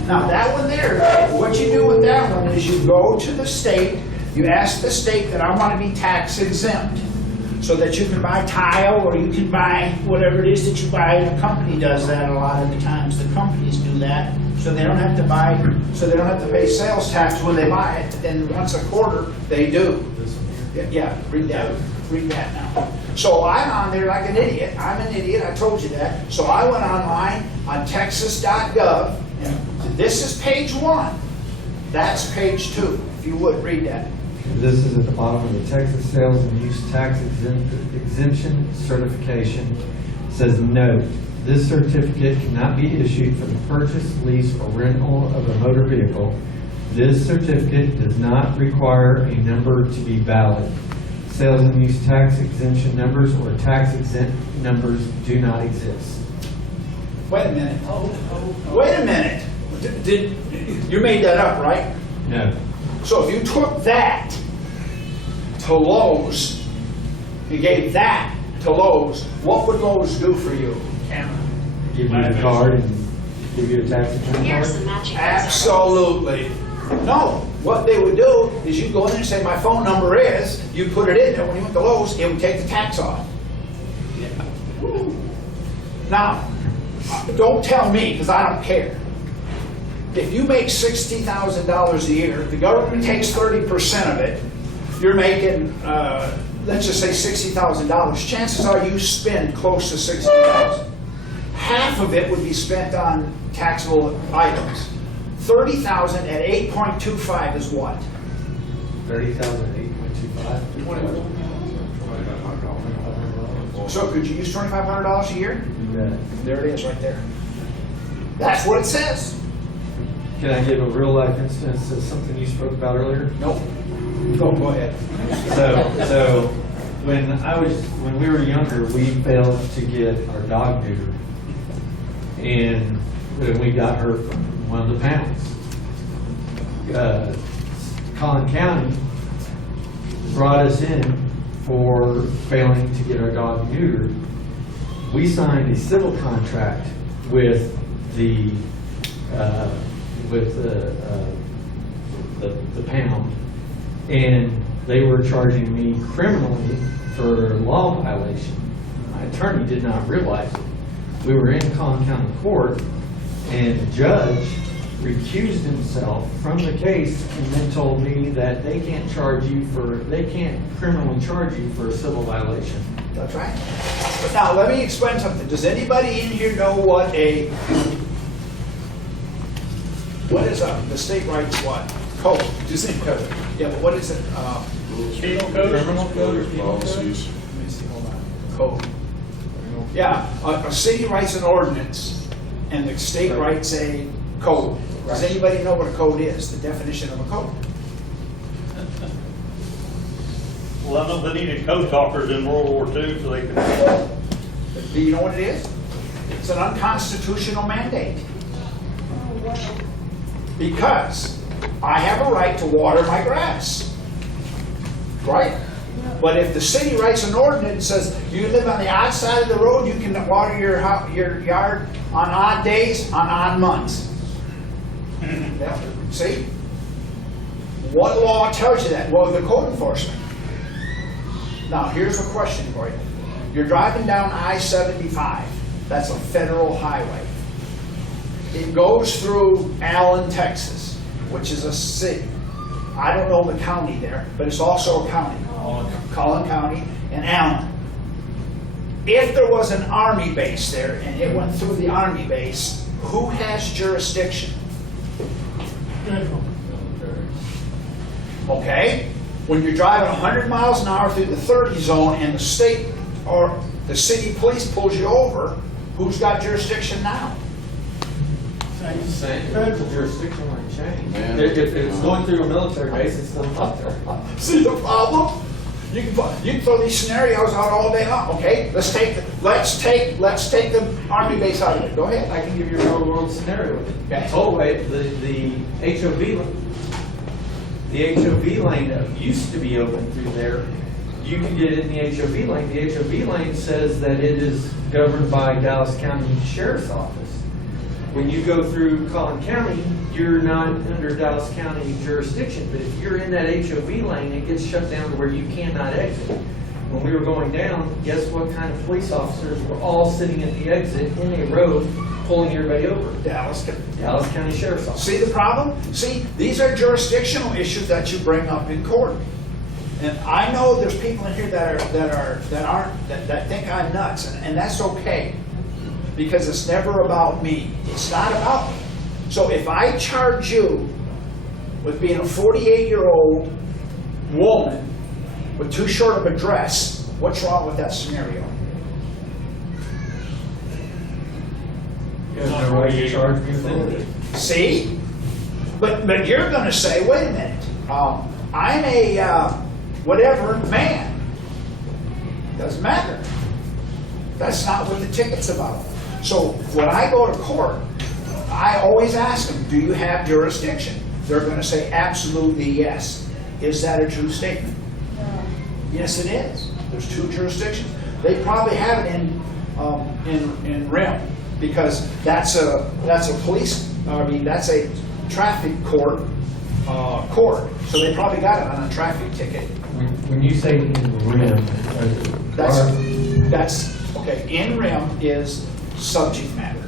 Now, that one there, what you do with that one is you go to the state, you ask the state that I want to be tax exempt, so that you can buy tile or you can buy whatever it is that you buy. The company does that a lot of the times. The companies do that, so they don't have to buy, so they don't have to pay sales tax when they buy it. And once a quarter, they do. Yeah, read that. Read that now. So I'm on there like an idiot. I'm an idiot, I told you that. So I went online on texas.gov, and this is page 1. That's page 2. If you would, read that. This is at the bottom of the Texas Sales and Use Tax Exemption Certification. It says, note, this certificate cannot be issued for the purchase, lease, or rental of a motor vehicle. This certificate does not require a number to be valid. Sales and use tax exemption numbers or tax exempt numbers do not exist. Wait a minute. Wait a minute. You made that up, right? No. So if you took that to Lowe's, you gave that to Lowe's, what would Lowe's do for you? Give you a card and give you a tax exempt Here's card? the magic. Absolutely. No. What they would do is you go in and say, my phone number is, you put it in there. When you went to Lowe's, it would take the tax off. Now, don't tell me, because I don't care. If you make $60,000 a year, the government takes 30% of it, you're making, let's just say $60,000. Chances are you spend close to $60,000. Half of it would be spent on taxable items. $30,000 at 8.25 is what? 30,000, 8.25. So could you use $2,500 a year? You bet. There it is, right there. That's what it says. Can I give a real life instance of something you spoke about earlier? Nope. Go ahead. So when we were younger, we failed to get our dog neutered, and we got hurt from one of the pounds. Collin County brought us in for failing to get our dog neutered. We signed a civil contract with the pound, and they were charging me criminally for law violation. My attorney did not realize it. We were in Collin County Court, and the judge recused himself from the case and then told me that they can't criminally charge you for a civil violation. That's right. But now, let me explain something. Does anybody in here know what is the state rights what? Code. Just think code. Yeah, but what is it? Penal code? Criminal code or policies? Let me see, hold on. Code. Yeah, a city writes an ordinance, and the state writes a code. Does anybody know what a code is? The definition of a code? Well, I know they needed code talkers in World War II so they could. Do you know what it is? It's an unconstitutional mandate. Because I have a right to water my grass, right? But if the city writes an ordinance that says you live on the odd side of the road, you can water your yard on odd days, on odd months. Yeah, see? What law tells you that? Well, the code enforcement. Now, here's a question for you. You're driving down I-75. That's a federal highway. It goes through Allen, Texas, which is a city. I don't know the county there, but it's also a county. Collin County and Allen. If there was an army base there and it went through the army base, who has jurisdiction? Okay? When you're driving 100 miles an hour through the 30 zone and the state or the city police pulls you over, who's got jurisdiction now? Same. Federal jurisdiction won't change. Man. If it's going through a military base, it's still up there. See the problem? You can throw these scenarios out all day long. Okay, let's take the army base out of it. Go ahead. I can give you a real world scenario. Okay. Tollway, the HOV lane that used to be open through there, you can get in the HOV lane. The HOV lane says that it is governed by Dallas County Sheriff's Office. When you go through Collin County, you're not under Dallas County jurisdiction, but if you're in that HOV lane, it gets shut down to where you cannot exit. When we were going down, guess what kind of police officers were all sitting at the exit in a row, pulling everybody over? Dallas County Sheriff's Office. See the problem? See, these are jurisdictional issues that you bring up in court. And I know there's people in here that think I'm nuts, and that's okay. Because it's never about me. It's not about me. So if I charge you with being a 48-year-old woman with too short of a dress, what's wrong with that scenario? You have no right to charge me with anything. See? But you're going to say, wait a minute, I'm a whatever man. Doesn't matter. That's not what the ticket's about. So when I go to court, I always ask them, do you have jurisdiction? They're going to say absolutely yes. Is that a true statement? No. Yes, it is. There's two jurisdictions. They probably have it in RIM because that's a police. That's a traffic court. So they probably got it on a traffic ticket. When you say in RIM, That's okay. In RIM is subject matter.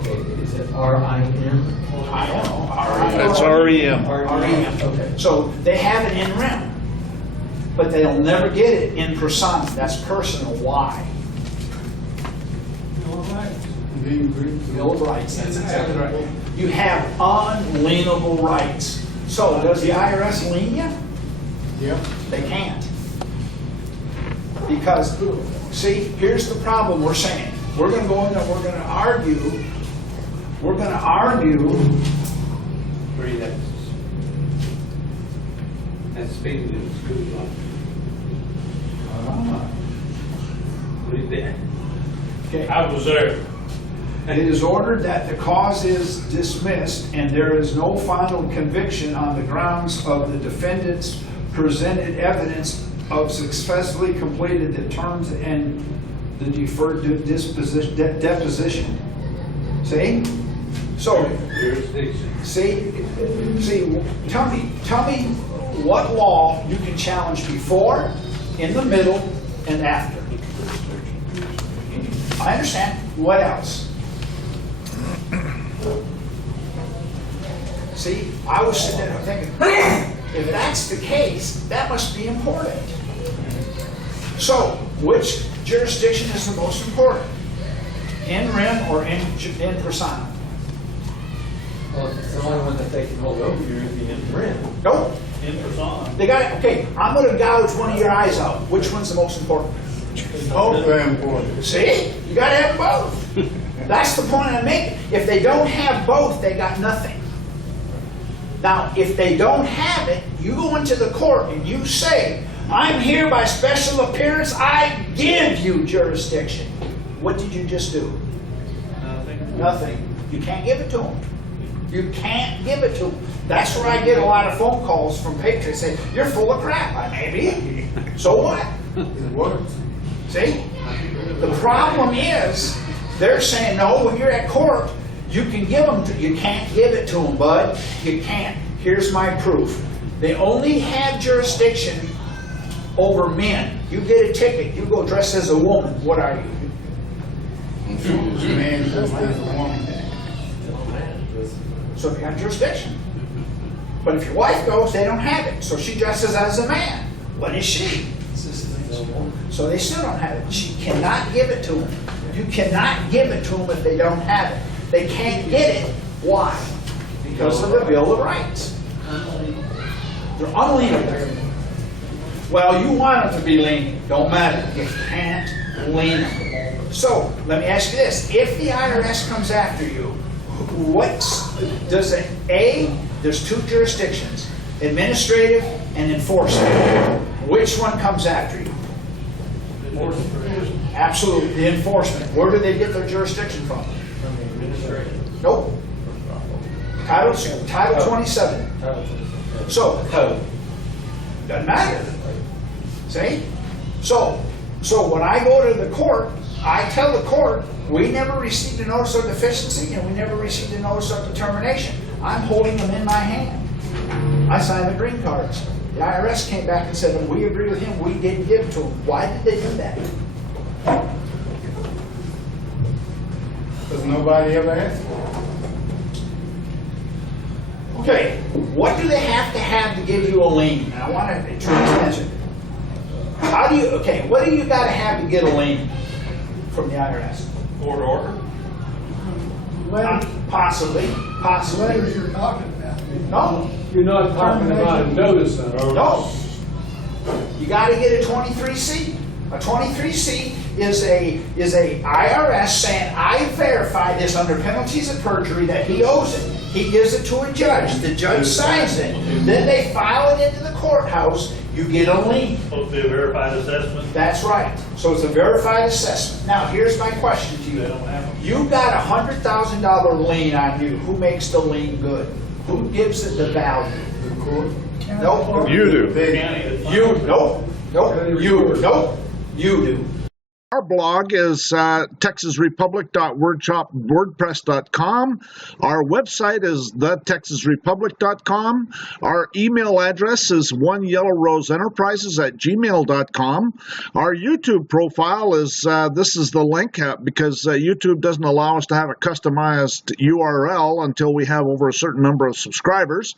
Okay, is it RIM? I don't know. That's REM. REM. Okay. So they have it in rem, but they'll never get it in personam. That's personal. Why? Bill of Rights. That's exactly right. You have unalienable rights. So does the IRS lien you? Yep. They can't. Because, see, here's the problem we're saying. We're going to go in and we're going to argue. We're going to argue. Read that. That's speaking to the school line. Read that. Okay. I was there. It is ordered that the cause is dismissed and there is no final conviction on the grounds of the defendant's presented evidence of successfully completed the terms and the deferred deposition. See? So, Jurisdiction. see, tell me what law you can challenge before, in the middle, and after. I understand. What else? See, I was sitting there thinking, if that's the case, that must be important. So, which jurisdiction is the most important? In rem or in persona? Well, it's the only one that they can hold over you if you in rem. Nope. In persona. They got it. Okay, I'm going to gouge one of your eyes out. Which one's the most important? Both are important. See? You got to have both. That's the point I'm making. If they don't have both, they got nothing. Now, if they don't have it, you go into the court and you say, I'm here by special appearance, I give you jurisdiction. What did you just do? Nothing. Nothing. You can't give it to them. You can't give it to them. That's where I get a lot of phone calls from patriots saying, you're full of crap. Maybe. So what? It works. See? The problem is, they're saying, no, when you're at court, you can give them, you can't give it to them, bud. You can't. Here's my proof. They only have jurisdiction over men. You get a ticket, you go dressed as a woman. What are you? Man, just as a woman. So they got jurisdiction. But if your wife goes, they don't have it. So she dresses as a man. What is she? So they still don't have it. She cannot give it to them. You cannot give it to them if they don't have it. They can't get it. Why? Because of the Bill of Rights. They're unalienable. Well, you want them to be lenient. Don't matter. You can't lien them. So, let me ask you this. If the IRS comes after you, there's two jurisdictions, administrative and enforcement. Which one comes after you? Absolutely, the enforcement. Where do they get their jurisdiction from? Nope. Title 27. So, doesn't matter. See? So when I go to the court, I tell the court, we never received a notice of deficiency and we never received a notice of determination. I'm holding them in my hand. I signed the green cards. The IRS came back and said, we agree with him, we didn't give it to him. Why did they do that? Because nobody ever asked for it. Okay, what do they have to give you a lien? And I want to turn your attention. What do you got to have to get a lien from the IRS? Court order. Possibly. You're talking about. No. You're not talking about a notice of it. No. You got to get a 23C. A 23C is a IRS saying, I verify this under penalties of perjury that he owes it. He gives it to a judge. The judge signs it. Then they file it into the courthouse. You get a lien. Supposed to be a verified assessment. That's right. So it's a verified assessment. Now, here's my question to you. They don't have them. You got a $100,000 lien on you. Who makes the lien good? Who gives it the value? The court. Nope. You do. County. You. Nope. Nope. You. Nope. You do. Our blog is texasrepublic.wordpress.com. Our website is thetexasrepublic.com. Our email address is oneyellowroseenterprises@gmail.com. Our YouTube profile is, this is the link, because YouTube doesn't allow us to have a customized URL until we have over a certain number of subscribers.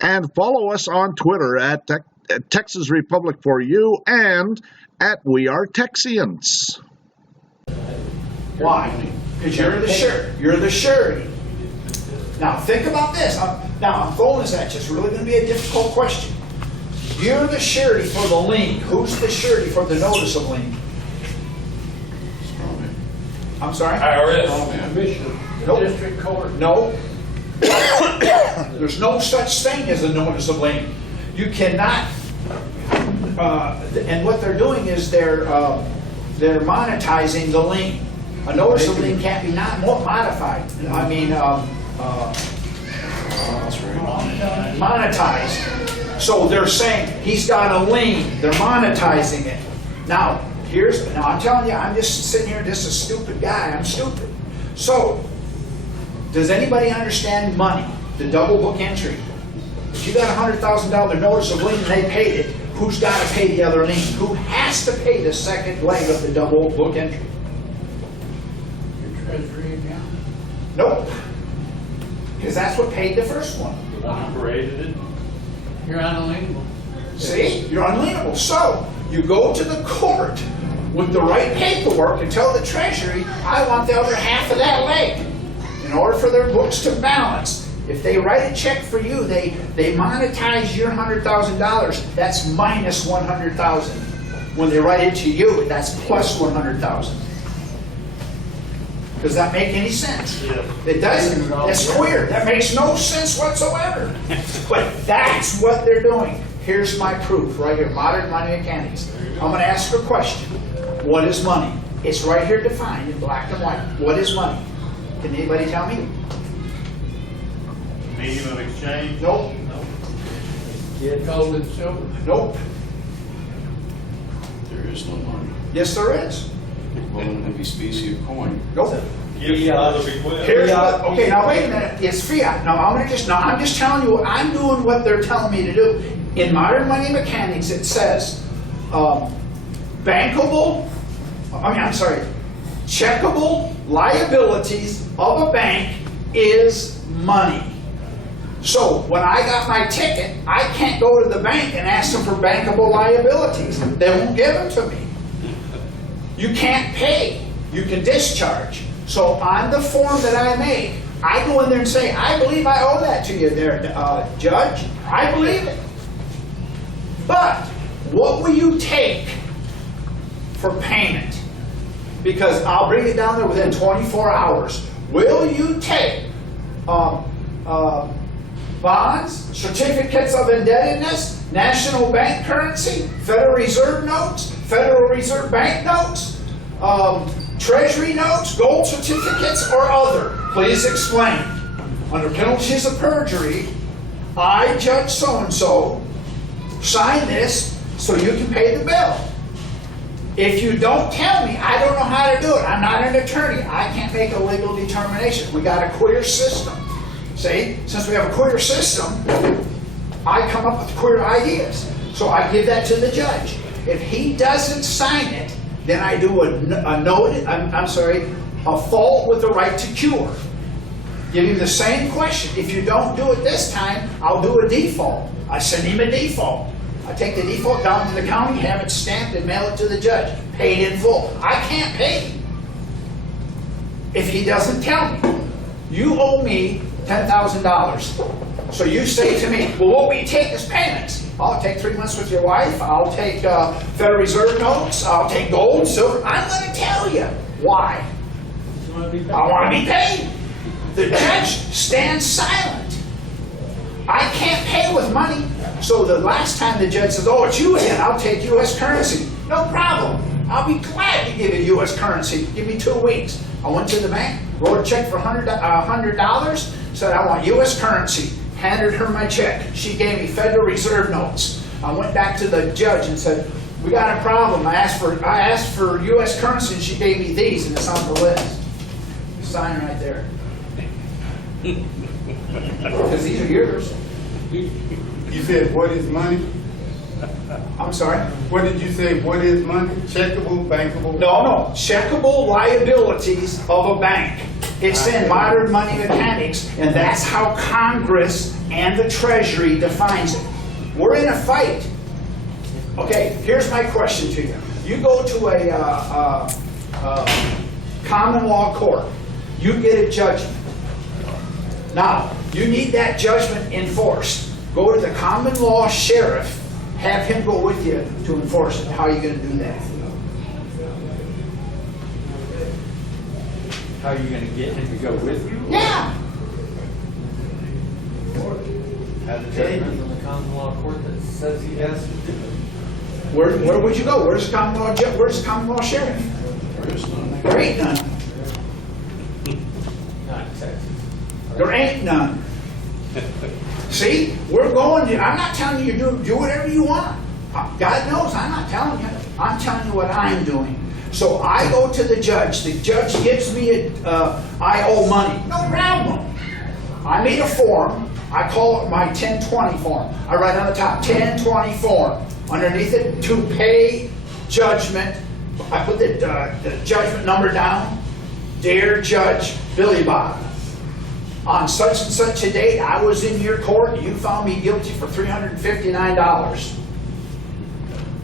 And follow us on Twitter at Texas Republic for You and at We Are Texians. Why? Because you're the surety. You're the surety. Now think about this. Now I'm throwing this at you. It's really going to be a difficult question. You're the surety for the lien. Who's the surety for the notice of lien? I'm sorry? Commission, Nope. district court. No. There's no such thing as a notice of lien. You cannot. And what they're doing is they're monetizing the lien. A notice of lien can't be not modified. I mean, monetized. So they're saying he's got a lien. They're monetizing it. Now I'm telling you, I'm just sitting here, just a stupid guy. I'm stupid. So, does anybody understand money? The double book entry. If you got a $100,000 notice of lien and they paid it, who's got to pay the other lien? Who has to pay the second leg of the double book entry? Your treasury account. Nope. Because that's what paid the first one. The one who created it. You're unalienable. See? You're unalienable. So, you go to the court with the right paperwork and tell the treasury, I want the other half of that leg. In order for their books to balance. If they write a check for you, they monetize your $100,000. That's minus $100,000. When they write it to you, that's plus $100,000. Does that make any sense? Yes. It doesn't. That's weird. That makes no sense whatsoever. But that's what they're doing. Here's my proof right here. Modern money mechanics. I'm going to ask a question. What is money? It's right here defined in black and white. What is money? Can anybody tell me? Medium of exchange. Nope. Gold and silver. Nope. There is no money. Yes, there is. Well, in every species of coin. Nope. Gives other bequest. Here's what, okay, now wait a minute. It's fiat. Now I'm just telling you, I'm doing what they're telling me to do. In modern money mechanics, it says checkable liabilities of a bank is money. So when I got my ticket, I can't go to the bank and ask them for bankable liabilities. They won't give them to me. You can't pay. You can discharge. So on the form that I make, I go in there and say, I believe I owe that to you there, Judge. I believe it. But what will you take for payment? Because I'll bring it down there within 24 hours. Will you take bonds, certificates of indebtedness, national bank currency, Federal Reserve notes, Federal Reserve bank notes, treasury notes, gold certificates, or other? Please explain. Under penalties of perjury, I, Judge so-and-so, sign this so you can pay the bill. If you don't tell me, I don't know how to do it. I'm not an attorney. I can't make a legal determination. We got a queer system. See, since we have a queer system, I come up with queer ideas. So I give that to the judge. If he doesn't sign it, then I do a fault with the right to cure. Give him the same question. If you don't do it this time, I'll do a default. I send him a default. I take the default down to the county, have it stamped, and mail it to the judge. Paid in full. I can't pay if he doesn't tell me. You owe me $10,000. So you say to me, well, what will you take as payments? I'll take 3 months with your wife. I'll take Federal Reserve notes. I'll take gold, silver. I'm going to tell you why. I want to be paid. The judge stands silent. I can't pay with money. So the last time the judge says, oh, it's you again, I'll take U.S. currency. No problem. I'll be glad to give you U.S. currency. Give me 2 weeks. I went to the bank, wrote a check for $100, said I want U.S. currency. Handed her my check. She gave me Federal Reserve notes. I went back to the judge and said, we got a problem. I asked for U.S. currency, and she gave me these, and it's on the list. Sign right there. Because these are yours. You said, what is money? I'm sorry? What did you say, what is money? Checkable, bankable? No, checkable liabilities of a bank. It's in modern money mechanics, and that's how Congress and the Treasury defines it. We're in a fight. Okay, here's my question to you. You go to a common law court. You get a judgment. Now, you need that judgment enforced. Go to the common law sheriff, have him go with you to enforce it. How are you going to do that? How are you gonna get him to go with you? Yeah. Have a judgment from the common law court that says he has to do it. Where would you go? Where's the common law sheriff? There is none. There ain't none. Not in Texas. There ain't none. See, we're going to, I'm not telling you to do whatever you want. God knows I'm not telling you. I'm telling you what I'm doing. So I go to the judge. The judge gives me I owe money. No problem. I made a form. I call it my 1020 form. I write on the top, 1020 form. Underneath it, to pay judgment. I put the judgment number down. Dear Judge Billy Bob, on such and such a date, I was in your court. You found me guilty for $359.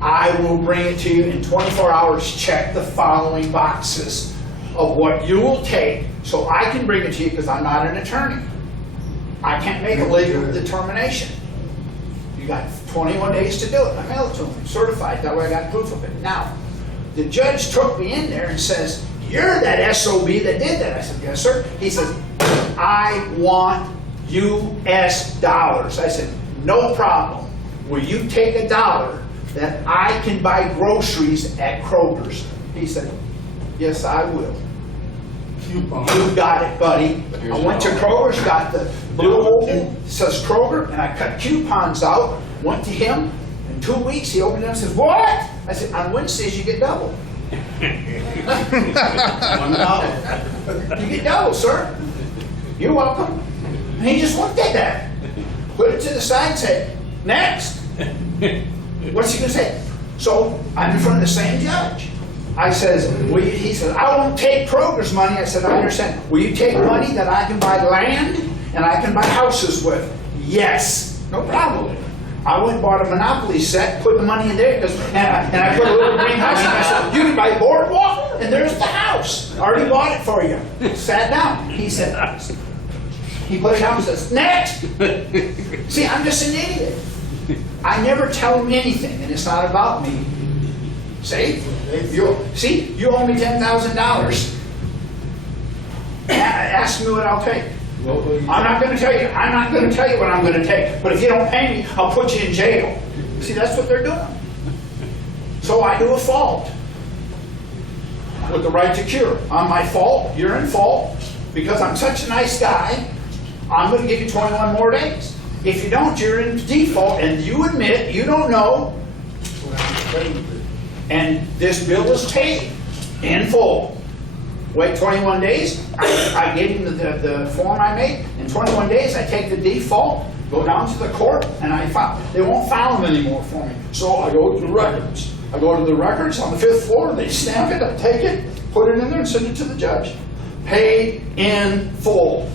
I will bring it to you in 24 hours. Check the following boxes of what you will take so I can bring it to you because I'm not an attorney. I can't make a legal determination. You got 21 days to do it. I mail it to him, certified. That way I got proof of it. Now, the judge took me in there and says, "You're that SOB that did that." I said, "Yes, sir." He says, "I want US dollars." I said, "No problem. Will you take $1 that I can buy groceries at Kroger's?" He said, "Yes, I will." Coupon. You got it, buddy. I went to Kroger's, got the blue oval, says Kroger, and I cut coupons out, went to him. In 2 weeks, he opened it up and says, "What?" I said, "On Wednesdays, you get double." $1. You get double, sir. You're welcome. And he just looked at that, put it to the side and said, "Next." What's he going to say? So I'm in front of the same judge. I says, he said, "I won't take Kroger's money." I said, "I understand. Will you take money that I can buy land and I can buy houses with?" "Yes." "No problem." I went and bought a Monopoly set, put the money in there, and I put a little green house in. I said, "You can buy a boardwalk, and there's the house. I already bought it for you." Sat down. He said, he put it down and says, "Next." See, I'm just an idiot. I never tell him anything, and it's not about me. See? You owe me $10,000. Ask me what I'll take. I'm not going to tell you. I'm not going to tell you what I'm going to take. But if you don't pay me, I'll put you in jail. See, that's what they're doing. So I do a fault with the right to cure. On my fault, you're in fault. Because I'm such a nice guy, I'm going to give you 21 more days. If you don't, you're in default, and you admit you don't know, and this bill is paid in full. Wait 21 days, I gave him the form I made. In 21 days, I take the default, go down to the court, and I file. They won't file them anymore for me. So I go to the records. I go to the records on the 5th floor, they stamp it, I take it, put it in there, and send it to the judge. Paid in full.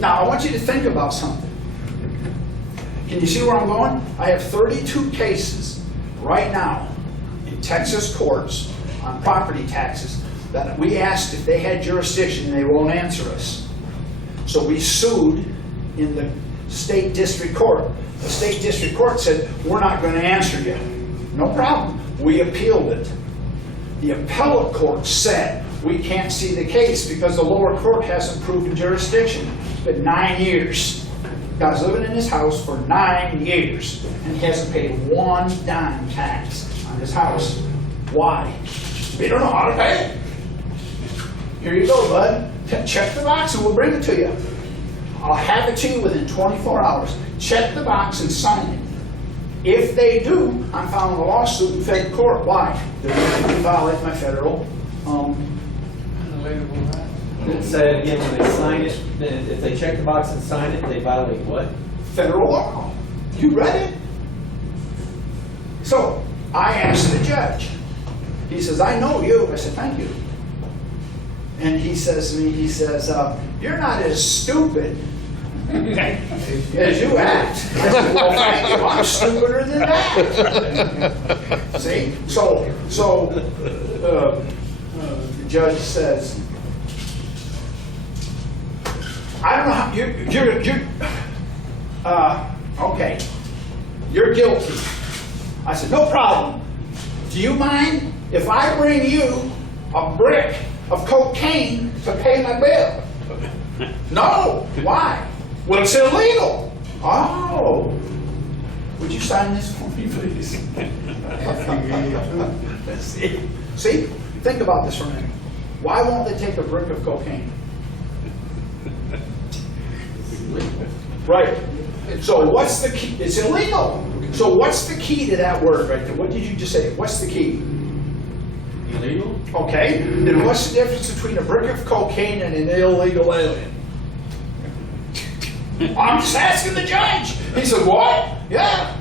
Now, I want you to think about something. Can you see where I'm going? I have 32 cases right now in Texas courts on property taxes that we asked if they had jurisdiction and they won't answer us. So we sued in the state district court. The state district court said, "We're not going to answer you." No problem. We appealed it. The appellate court said, "We can't see the case because the lower court hasn't proven jurisdiction." It's been 9 years. Guy's living in his house for 9 years, and he hasn't paid one dime tax on his house. Why? We don't know how to pay it. Here you go, bud. Check the box and we'll bring it to you. I'll have it to you within 24 hours. Check the box and sign it. If they do, I'm filing a lawsuit in federal court. Why? They're going to violate my federal, Say it again, when they sign it, then if they check the box and sign it, they violate what? federal law. You read it? So, I asked the judge. He says, I know you. I said, thank you. And he says to me, you're not as stupid as you act. I said, well, thank you. I'm stupider than that. See? So the judge says, I don't know how, okay, you're guilty. I said, no problem. Do you mind if I bring you a brick of cocaine to pay my bill? No. Why? Well, it's illegal. Oh. Would you sign this for me, please? See? Think about this for a minute. Why won't they take a brick of cocaine? Right. So what's the key? It's illegal. So what's the key to that word right there? What did you just say? What's the key? Illegal? Okay. Then what's the difference between a brick of cocaine and an illegal alien? I'm just asking the judge. He said, what? Yeah.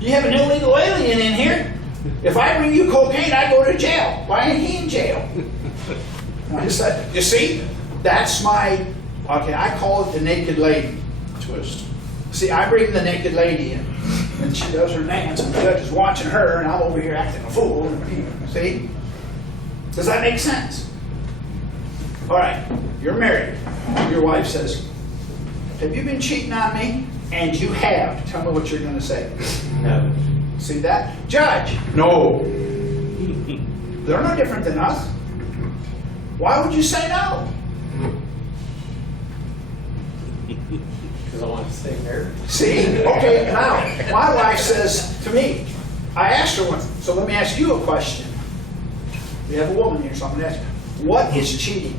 You have an illegal alien in here. If I bring you cocaine, I go to jail. Why ain't he in jail? I just said, you see, that's my, okay, I call it the naked lady twist. See, I bring the naked lady in, and she does her dance, and the judge is watching her, and I'm over here acting a fool. See? Does that make sense? All right, you're married. Your wife says, have you been cheating on me? And you have. Tell me what you're going to say. No. See that? Judge, no. They're no different than us. Why would you say no? Because I want to stay married. See? Okay, now, my wife says to me, I asked her once, so let me ask you a question. We have a woman here, so I'm going to ask you, what is cheating?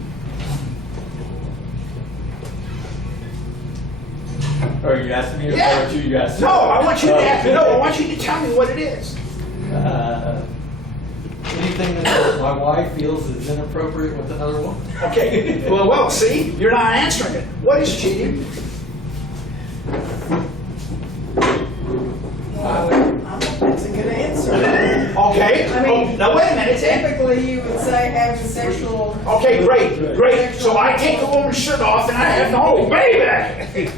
Are you asking me or Yeah. what you asking? No, I want you to ask, no, I want you to tell me what it is. Anything that my wife feels is inappropriate with another woman. Okay, well, see, you're not answering it. What is cheating? That's a good answer. Okay, I mean, now wait a minute. typically you would say having sexual. Okay, great. So I take a woman's shirt off and I have the whole baby.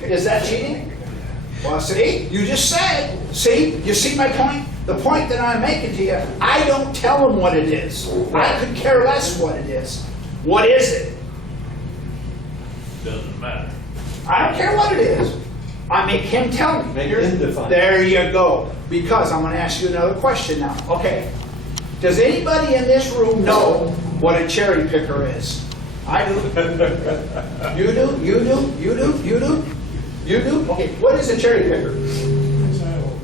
Is that cheating? Well, see, you just said. See, you see my point? The point that I'm making to you, I don't tell them what it is. I could care less what it is. What is it? Doesn't matter. I don't care what it is. I make him tell me. Make him define. There you go. Because I'm going to ask you another question now. Okay. Does anybody in this room know what a cherry picker is? I do. You do? You do? You do? You do? You do? Okay. What is a cherry picker? It's a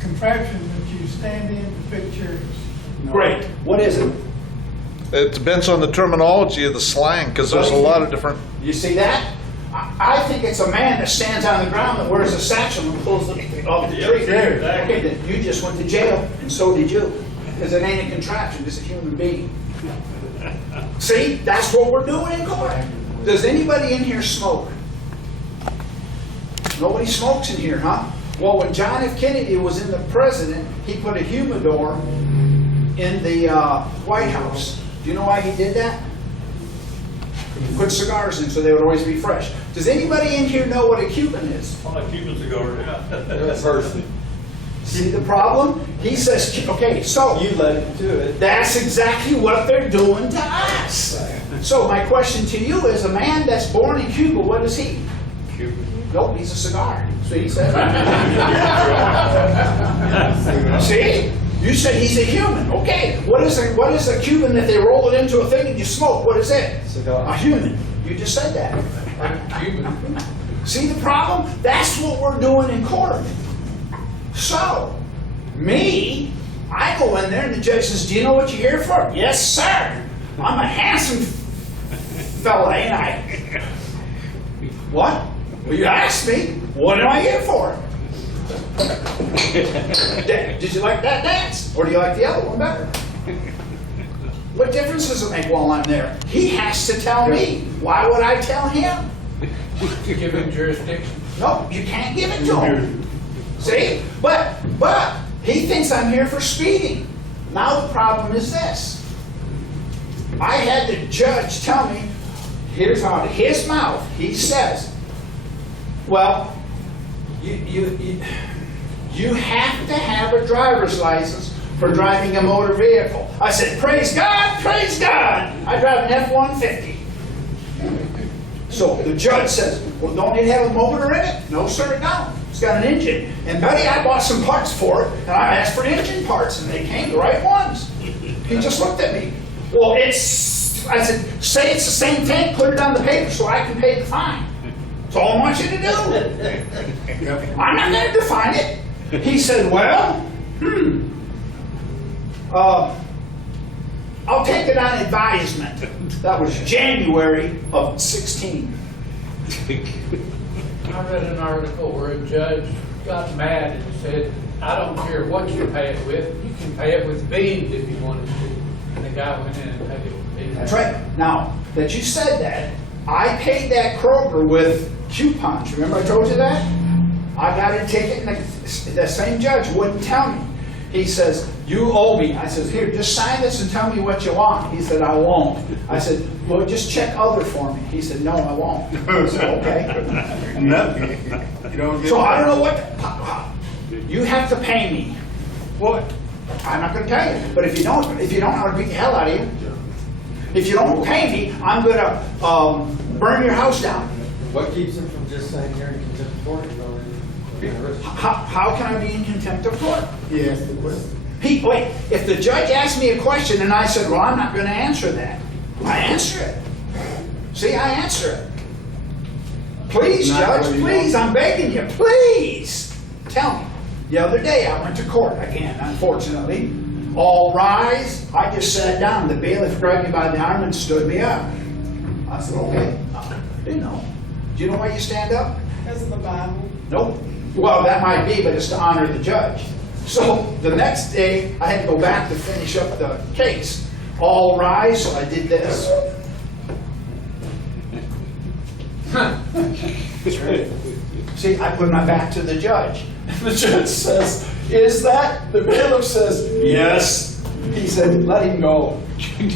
contraption that you stand in to pick cherries. Great. What is it? It depends on the terminology of the slang, because there's a lot of different. You see that? I think it's a man that stands on the ground that wears a satchel and pulls it off the tree. Exactly. Okay, then you just went to jail, and so did you. Because it ain't a contraption, it's a human being. See? That's what we're doing in court. Does anybody in here smoke? Nobody smokes in here, huh? Well, when John F. Kennedy was in the president, he put a humidor in the White House. Do you know why he did that? He put cigars in so they would always be fresh. Does anybody in here know what a Cuban is? On a Cuban cigar, yeah. Person. See the problem? He says, okay, so You let him do it. that's exactly what they're doing to us. So my question to you is, a man that's born in Cuba, what is he? Cuban. Nope, he's a cigar. So he said. See? You said he's a human. Okay. What is a Cuban that they roll it into a thing and you smoke? What is it? Cigar. A human. You just said that. Cuban. See the problem? That's what we're doing in court. So, me, I go in there and the judge says, do you know what you're here for? Yes, sir. I'm a handsome fella, ain't I? What? Well, you asked me. What am I here for? Did you like that dance? Or do you like the other one better? What difference does it make while I'm there? He has to tell me. Why would I tell him? To give him jurisdiction. No, you can't give it to him. See? But he thinks I'm here for speeding. Now the problem is this. I had the judge tell me, here's out of his mouth, he says, well, you have to have a driver's license for driving a motor vehicle. I said, praise God, praise God. I drive an F-150. So the judge says, well, don't it have a motor in it? No, sir, it don't. It's got an engine. And Betty, I bought some parts for it, and I asked for engine parts, and they came the right ones. He just looked at me. Well, I said, say it's the same thing, put it on the paper so I can pay the fine. That's all I want you to do. I'm not going to define it. He said, well, I'll take it on advisement. That was January of 16. I read an article where a judge got mad and said, I don't care what you pay it with, you can pay it with beans if you wanted to. And the guy went in and paid it with beans. That's right. Now, that you said that, I paid that Kroger with coupons. Remember I told you that? I got a ticket and the same judge wouldn't tell me. He says, you owe me. I said, here, just sign this and tell me what you want. He said, I won't. I said, well, just check other for me. He said, no, I won't. I said, okay. Nothing. You don't get So I don't know what, you have to pay me. Well, I'm not going to tell you. But if you don't, I'm going to beat the hell out of you. If you don't pay me, I'm going to burn your house down. What keeps him from just saying you're in contempt of court? How can I be in contempt of court? Yes, the question. Wait, if the judge asked me a question and I said, well, I'm not going to answer that, I answer it. See, I answer it. Please, Not Judge, what you please, want. I'm begging you, please, tell me. The other day I went to court again, unfortunately. All rise. I just sat down. The bailiff grabbed me by the arm and stood me up. I said, okay. I didn't know. Do you know why you stand up? Because of the Bible. Nope. Well, that might be, but it's to honor the judge. So the next day, I had to go back to finish up the case. All rise, so I did this. See, I put my back to the judge. The judge says, is that? The bailiff says, yes. He said, let him go. Don't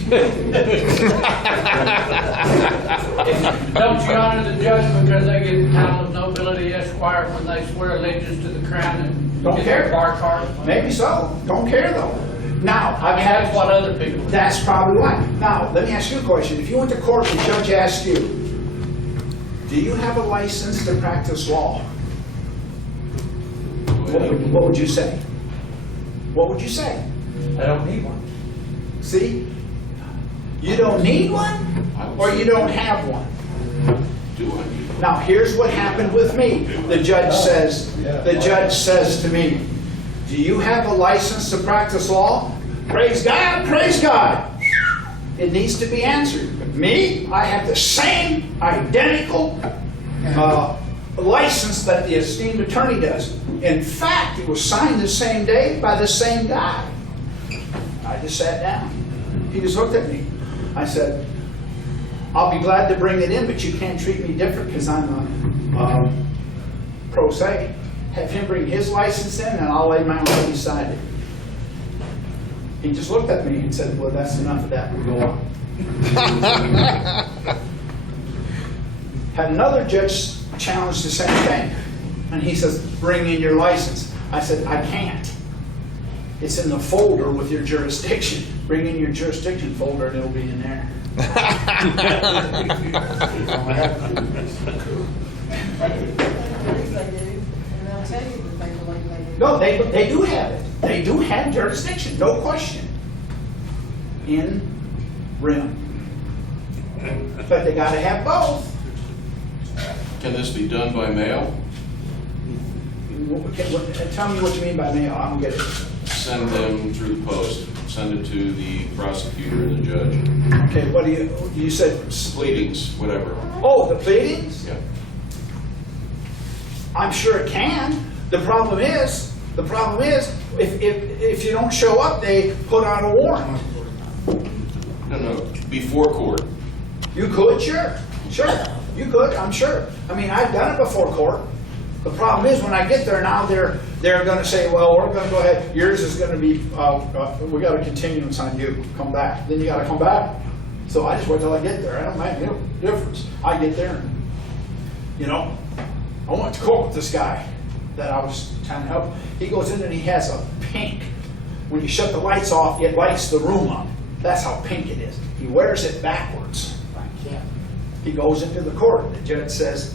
you honor the judge because they get the title of nobility esquire when they swear allegiance to the crown and Don't get care. their bar card? Maybe so. Don't care though. Now, I mean, that's what other people do. That's probably why. Now, let me ask you a question. If you went to court and the judge asked you, do you have a license to practice law? What would you say? What would you say? I don't need one. See? You don't need one, or you don't have one. Do I need one? Now, here's what happened with me. The judge says to me, do you have a license to practice law? Praise God, praise God. It needs to be answered. Me, I have the same identical license that the esteemed attorney does. In fact, it was signed the same day by the same guy. I just sat down. He just looked at me. I said, I'll be glad to bring it in, but you can't treat me different because I'm a pro se. Have him bring his license in and I'll lay my own beside it. He just looked at me and said, well, that's enough of that. We'll go on. Had another judge challenge the same thing. And he says, bring in your license. I said, I can't. It's in the folder with your jurisdiction. Bring in your jurisdiction folder and it'll be in there. And they'll tell you that they believe they do. No, they do have it. They do have jurisdiction, no question. In rim. But they gotta have both. Can this be done by mail? Tell me what you mean by mail, I don't get it. Send them through the post. Send it to the prosecutor and the judge. Okay, what do you said, Pleadings, whatever. oh, the pleadings? Yeah. I'm sure it can, The problem is, if you don't show up, they put out a warrant. No, before court. You could, sure, you could, I'm sure. I mean, I've done it before court. The problem is, when I get there now, they're gonna say, well, we're gonna go ahead, yours is gonna be, we got a continuance on you, come back. Then you gotta come back. So I just wait till I get there, I don't make no difference. I get there and, you know, I went to court with this guy that I was trying to help. He goes in and he has a pink. When you shut the lights off, it lights the room up. That's how pink it is. He wears it backwards. He goes into the court. The judge says,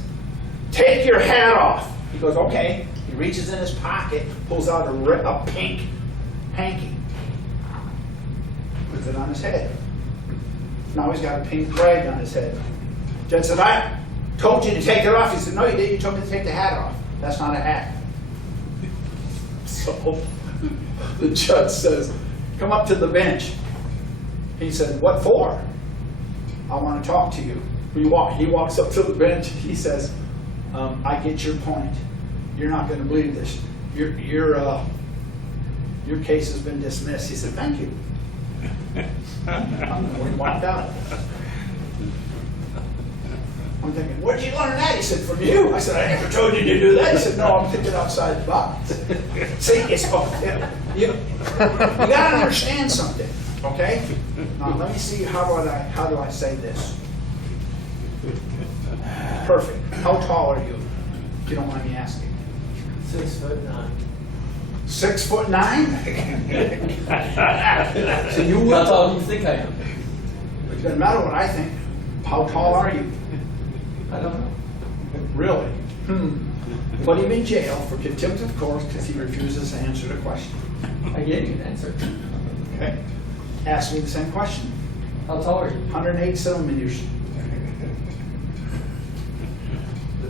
take your hat off. He goes, okay. He reaches in his pocket, pulls out a pink hanky, puts it on his head. Now he's got a pink rag on his head. Judge said, I told you to take it off. He said, no, you didn't. You told me to take the hat off. That's not a hat. So the judge says, come up to the bench. He said, what for? I want to talk to you. He walks up to the bench. He says, I get your point. You're not going to believe this. Your case has been dismissed. He said, thank you. We walked out. I'm thinking, where did you learn that? He said, from you. I said, I never told you to do that. He said, no, I'm thinking outside the box. See, it's you got to understand something, okay? Now let me see how do I say this? Perfect. How tall are you? If you don't mind me asking. 6'9". 6'9"? So you would. How tall do you think I am? It doesn't matter what I think. How tall are you? I don't know. Really? Put him in jail for contempt of court because he refuses to answer the question. I gave you an answer. Okay? Ask me the same question. How tall are you? 108 centimeters.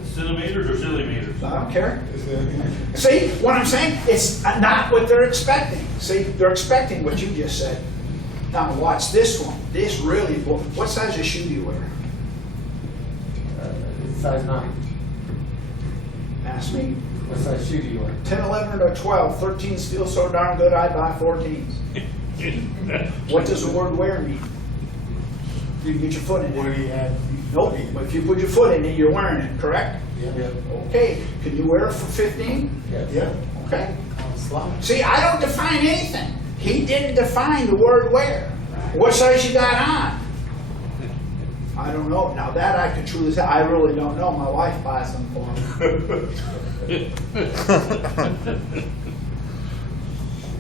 Centimeters or millimeters? I don't care. See what I'm saying? It's not what they're expecting. See, they're expecting what you just said. Now watch this one. This really, what size of shoe do you wear? Size 9. Ask me. What size shoe do you wear? 10, 11, or 12. 13's feel so darn good I'd buy 14s. What does the word wear mean? You can get your foot in What it. do you have? Nope, but if you put your foot in it, you're wearing it, correct? Yeah. Okay, can you wear it for 15? Yeah. Okay. See, I don't define anything. He didn't define the word wear. What size you got on? I don't know. Now that I can truly say, I really don't know. My wife buys them for me.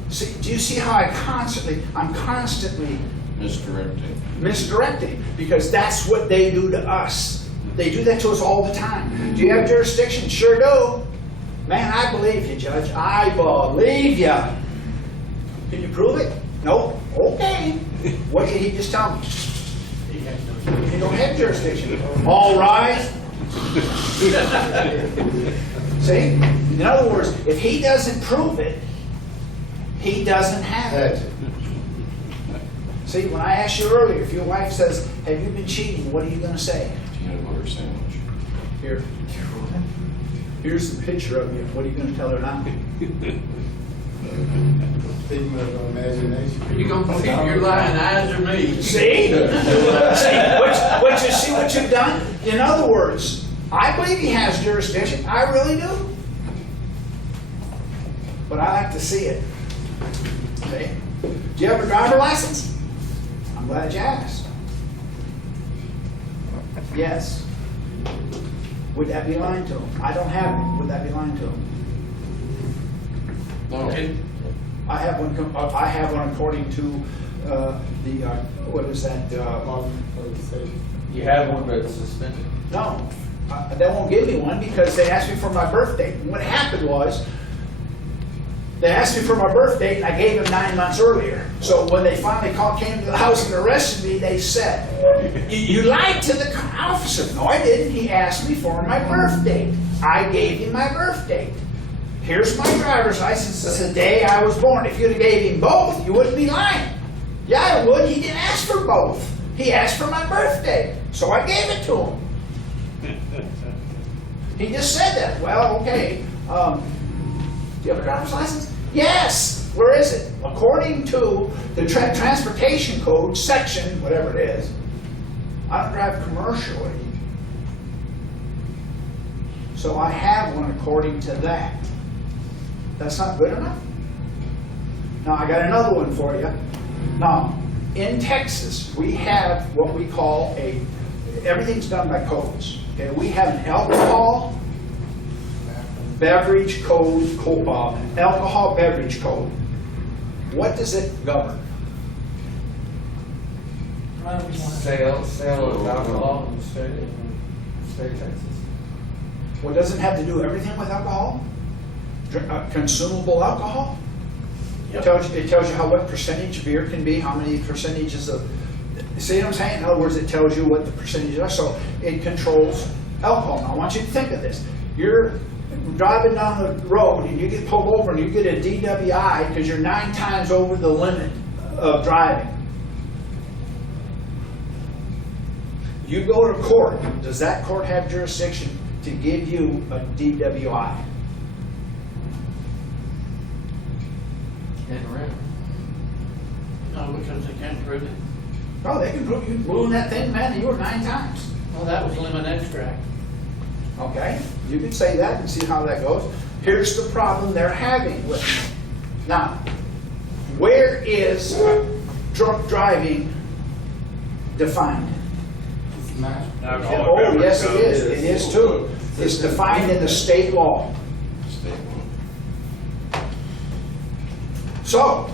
See, do you see how I'm constantly misdirecting, because that's what they do to us. They do that to us all the time. Do you have jurisdiction? Sure do. Man, I believe you, Judge. I believe you. Can you prove it? Nope. Okay. What did he just tell me? You don't have jurisdiction. All rise. See? In other words, if he doesn't prove it, he doesn't have it. See, when I asked you earlier, if your wife says, have you been cheating, what are you going to say? Peanut butter sandwich. Here. Here's the picture of you. What are you going to tell her now? Figment of imagination. You gonna keep your lying eyes or me? See? See what you've done? In other words, I believe he has jurisdiction. I really do. But I like to see it. Okay? Do you have a driver license? I'm glad you asked. Yes. Would that be lying to him? I don't have it. Would that be lying to him? No. I have one according to what is that? You have one, but it's suspended. No, they won't give me one because they asked me for my birth date. And what happened was, they asked me for my birth date, and I gave them 9 months earlier. So when they finally came to the house and arrested me, they said, "You lied to the officer." No, I didn't. He asked me for my birth date. I gave him my birth date. Here's my driver's license. It's the day I was born. If you'd have gave him both, you wouldn't be lying. Yeah, I would. He didn't ask for both. He asked for my birthday, so I gave it to him. He just said that. Well, okay. Do you have a driver's license? Yes. Where is it? According to the transportation code section, whatever it is, I don't drive commercially. So I have one according to that. That's not good enough? Now I got another one for you. Now, in Texas, we have what we call everything's done by codes. Okay, we have an alcohol beverage code, alcohol beverage code. What does it govern? Sale of alcohol in the state of Texas. Well, does it have to do everything with alcohol? Consumable alcohol? It tells you what percentage beer can be, how many percentages of, see what I'm saying? In other words, it tells you what the percentages are, so it controls alcohol. Now, I want you to think of this. You're driving down the road and you get pulled over and you get a DWI because you're 9 times over the limit of driving. You go to court, does that court have jurisdiction to give you a DWI? No, because they can't prove it. No, they can prove you blew in that thing, man, and you were 9 times. Well, that was lemon extract. Okay, you can say that and see how that goes. Here's the problem they're having with it. Now, where is drunk driving defined? Alcoholic Oh, beverage yes, it code. is. It is too. It's defined in the state law. So,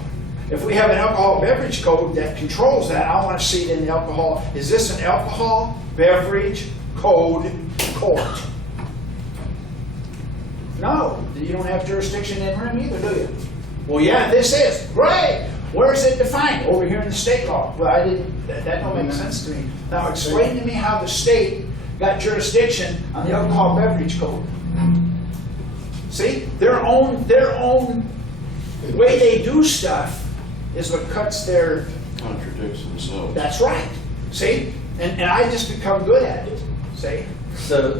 if we have an alcohol beverage code that controls that, I want to see it in the alcohol. Is this an alcohol beverage code court? No, you don't have jurisdiction in RIM either, do you? Well, yeah, this is. Great. Where is it defined? Over here in the state law. Well, that don't make sense to me. Now, explain to me how the state got jurisdiction on the alcohol beverage code. See, their own way they do stuff is what cuts their. Contradicts themselves. That's right. See, and I just become good at it. See. So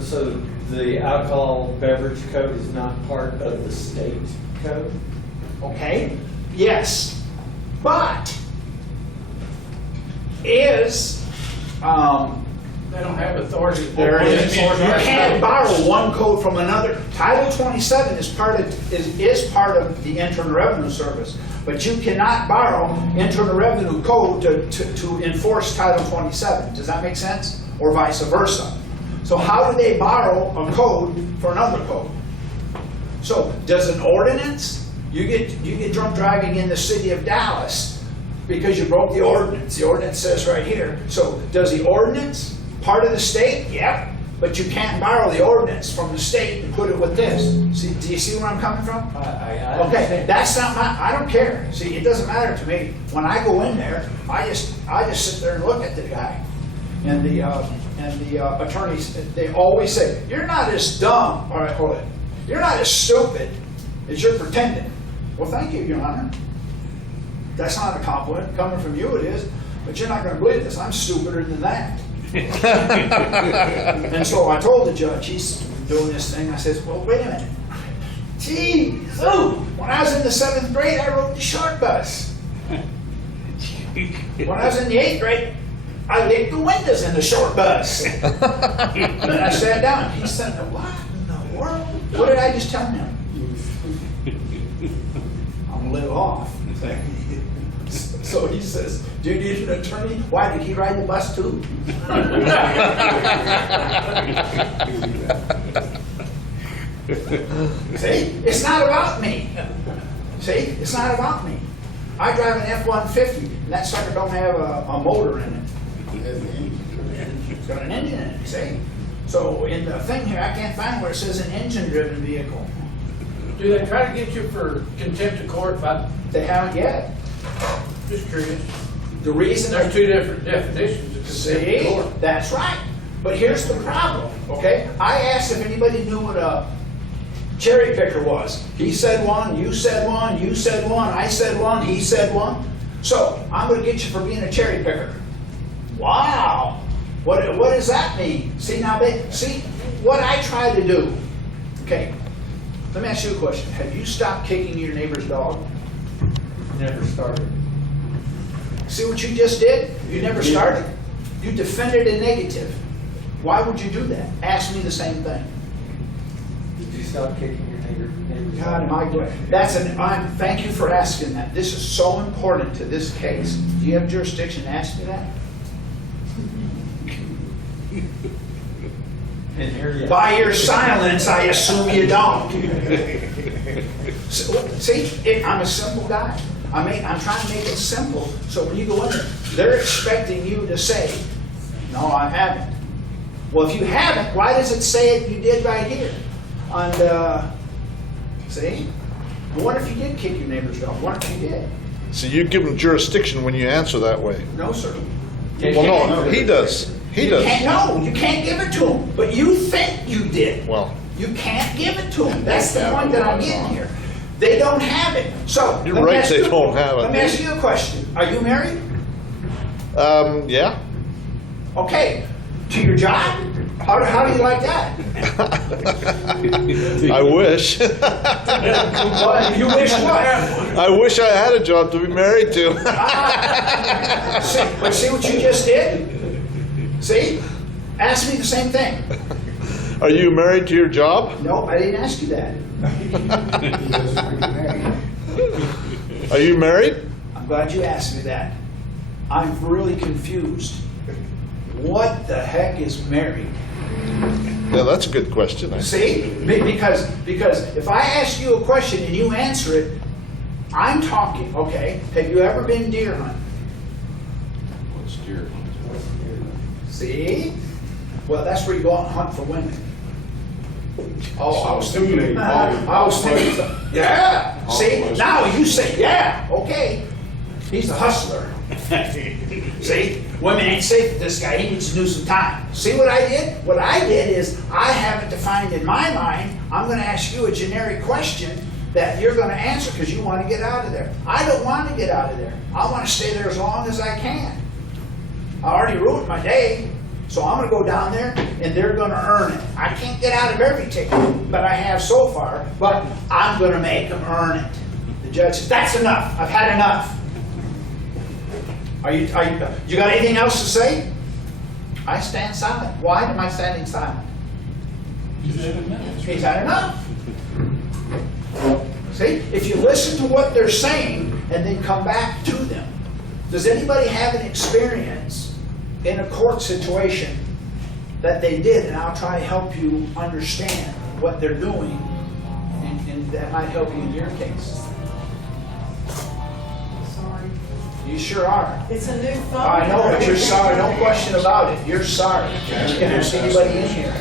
the alcohol beverage code is not part of the state code? Okay. Yes. But is They don't have authority. there is you can't borrow one code from another. Title 27 is part of the Internal Revenue Service, but you cannot borrow Internal Revenue Code to enforce Title 27. Does that make sense? Or vice versa. So how do they borrow a code for another code? So does an ordinance? You get drunk driving in the city of Dallas because you broke the ordinance. The ordinance says right here. So does the ordinance part of the state? Yep. But you can't borrow the ordinance from the state and put it with this. See, do you see where I'm coming from? Okay, that's not I don't care. See, it doesn't matter to me. When I go in there, I just sit there and look at the guy. And the attorneys, they always say, "You're not as dumb." All right, hold it. You're not as stupid as you're pretending. Well, thank you, Your Honor. That's not a compliment. Coming from you, it is. But you're not going to believe this. I'm stupider than that. And so I told the judge, he's doing this thing. I says, well, wait a minute. Gee, when I was in the 7th grade, I rode the short bus. When I was in the 8th grade, I licked the windows in the short bus. Then I sat down. He said, what in the world? What did I just tell him? I'm lit off. So he says, do you need an attorney? Why, did he ride the bus too? See, it's not about me. See, it's not about me. I drive an F-150, and that sucker don't have a motor in it. It's got an engine in it, see? So in the thing here, I can't find where it says an engine-driven vehicle. Do they try to get you for contempt of court? They haven't yet. Just curious. The reason There's 2 different definitions of contempt of See, court. that's right. But here's the problem, okay? I asked if anybody knew what a cherry picker was. He said one, you said one, you said one, I said one, he said one. So, I'm going to get you for being a cherry picker. Wow! What does that mean? See, now, see what I try to do. Okay, Let me ask you a question. Have you stopped kicking your neighbor's dog? Never started. See what you just did? You never started. You defended a negative. Why would you do that? Ask me the same thing. Did you stop kicking your neighbor's God, am I good? Thank you for asking that. This is so important to this case. Do you have jurisdiction to ask me that? And here you By your silence, I assume you don't. See, I'm a simple guy. I'm trying to make it simple, so when you go in there, they're expecting you to say, no, I haven't. Well, if you haven't, why does it say it you did right here? And, see? What if you did kick your neighbor's dog? What if you did? So you give them jurisdiction when you answer that way. No, sir. Well, no, he does. He does. No, you can't give it to him, but you think you did. Well, You can't give it to them. That's the point that I'm getting here. They don't have it. So You're let me right, ask they you- don't have it. Let me ask you a question. Are you married? yeah. Okay. To your job? How do you like that? I wish. What? You wish what? I wish I had a job to be married to. But see what you just did? See? Ask me the same thing. Are you married to your job? No, I didn't ask you that. Are you married? I'm glad you asked me that. I'm really confused. What the heck is married? Yeah, that's a good question. See? Because if I ask you a question and you answer it, I'm talking, okay, have you ever been deer hunting? What's deer? See? Well, that's where you go out and hunt for women. Oh, I was thinking, yeah, see, now you say, yeah, okay, he's a hustler. See, women ain't safe with this guy, he needs to do some time. See what I did? What I did is, I have it defined in my mind, I'm gonna ask you a generic question that you're gonna answer because you wanna get out of there. I don't wanna get out of there. I wanna stay there as long as I can. I already ruined my day. So I'm going to go down there and they're going to earn it. I can't get out of every ticket, but I have so far, but I'm going to make them earn it. The judge says, that's enough. I've had enough. You got anything else to say? I stand silent. Why am I standing silent? He's had enough. See, if you listen to what they're saying and then come back to them, does anybody have an experience in a court situation that they did, and I'll try to help you understand what they're doing, and that might help you in your case. Sorry. You sure are. It's a new phone. I know, but you're sorry, no question about it. You're sorry. You can't see anybody in here.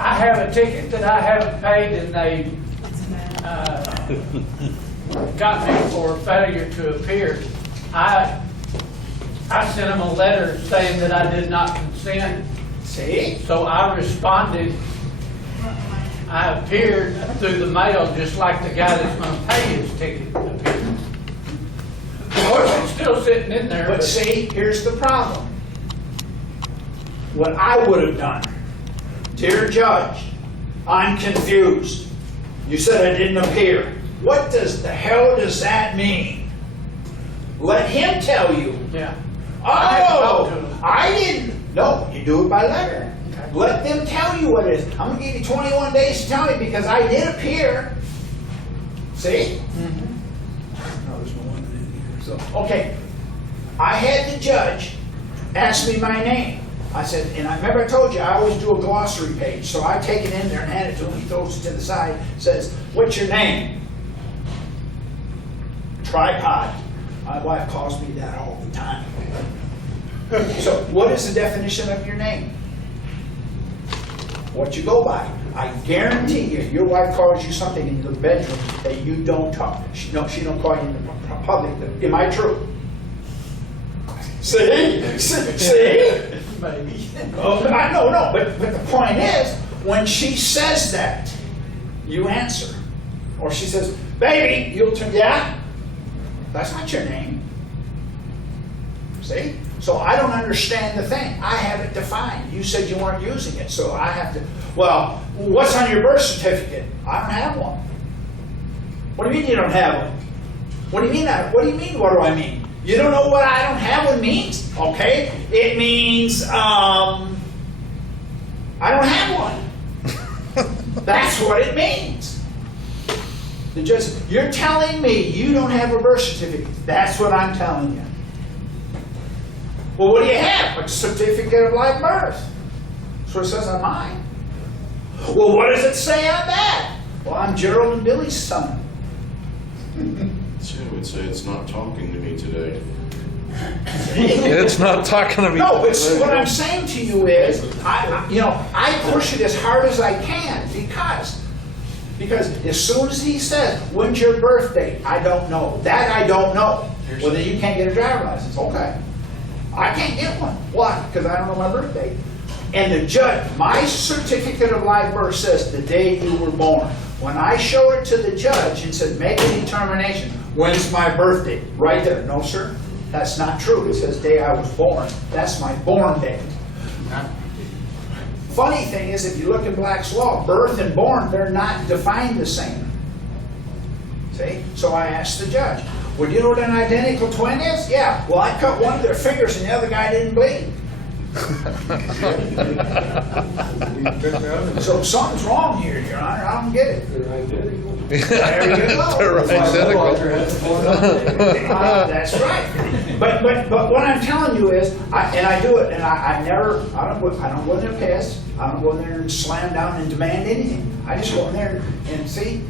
I have a ticket that I haven't paid, and they got me for failure to appear. I sent them a letter saying that I did not consent, See? so I responded. I appeared through the mail just like the guy that's gonna pay his ticket appeared. Of course, it's still sitting in there, But but see, here's the problem. What I would have done, dear judge, I'm confused. You said I didn't appear. What the hell does that mean? Let him tell you. yeah. I had to talk to Oh, him. I didn't. No, you do it by letter. Let them tell you what it is. I'm gonna give you 21 days to tell me because I did appear. See? No, there's no one in here. So, okay. I had the judge ask me my name. I said, and I remember I told you I always do a glossary page, so I take it in there and hand it to him. He throws it to the side, says, "What's your name?" Tripod. My wife calls me that all the time. So, what is the definition of your name? What you go by. I guarantee you, your wife calls you something in the bedroom that you don't talk. She don't call you in the public. Am I true? See? See? Maybe. Oh, I no, but the point is, when she says that, you answer. Or she says, "Baby," you'll turn, "Yeah? That's not your name." See? So I don't understand the thing. I have it defined. You said you weren't using it, so I have to, well, what's on your birth certificate? I don't have one. What do you mean you don't have one? What do you mean? What do you mean, what do I mean? You don't know what I don't have one means? Okay? It means, I don't have one. That's what it means. You're telling me you don't have a birth certificate. That's what I'm telling you. Well, what do you have? A certificate of live birth. That's what it says on mine. Well, what does it say on that? Well, I'm Gerald and Billy's son. So I would say it's not talking to me today. It's not talking to me. No, but what I'm saying to you is, I push it as hard as I can because as soon as he says, when's your birthday? I don't know. That I don't know. Well, then you can't get a driver's license. Okay. I can't get one. Why? Because I don't know my birthday. And the judge, my certificate of live birth says the day you were born. When I show it to the judge and said, make a determination, when's my birthday? Right there. No, sir. That's not true. It says day I was born. That's my born date. Funny thing is, if you look in Black's Law, birth and born, they're not defined the same. See? So I asked the judge, well, do you know what an identical twin is? Yeah. Well, I cut one of their fingers and the other guy didn't bleed. So something's wrong here, Your Honor. I don't get it. There you go. That's right. But what I'm telling you is, I do it, and I don't go in there pissed. I don't go in there and slam down and demand anything. I just go in there and see.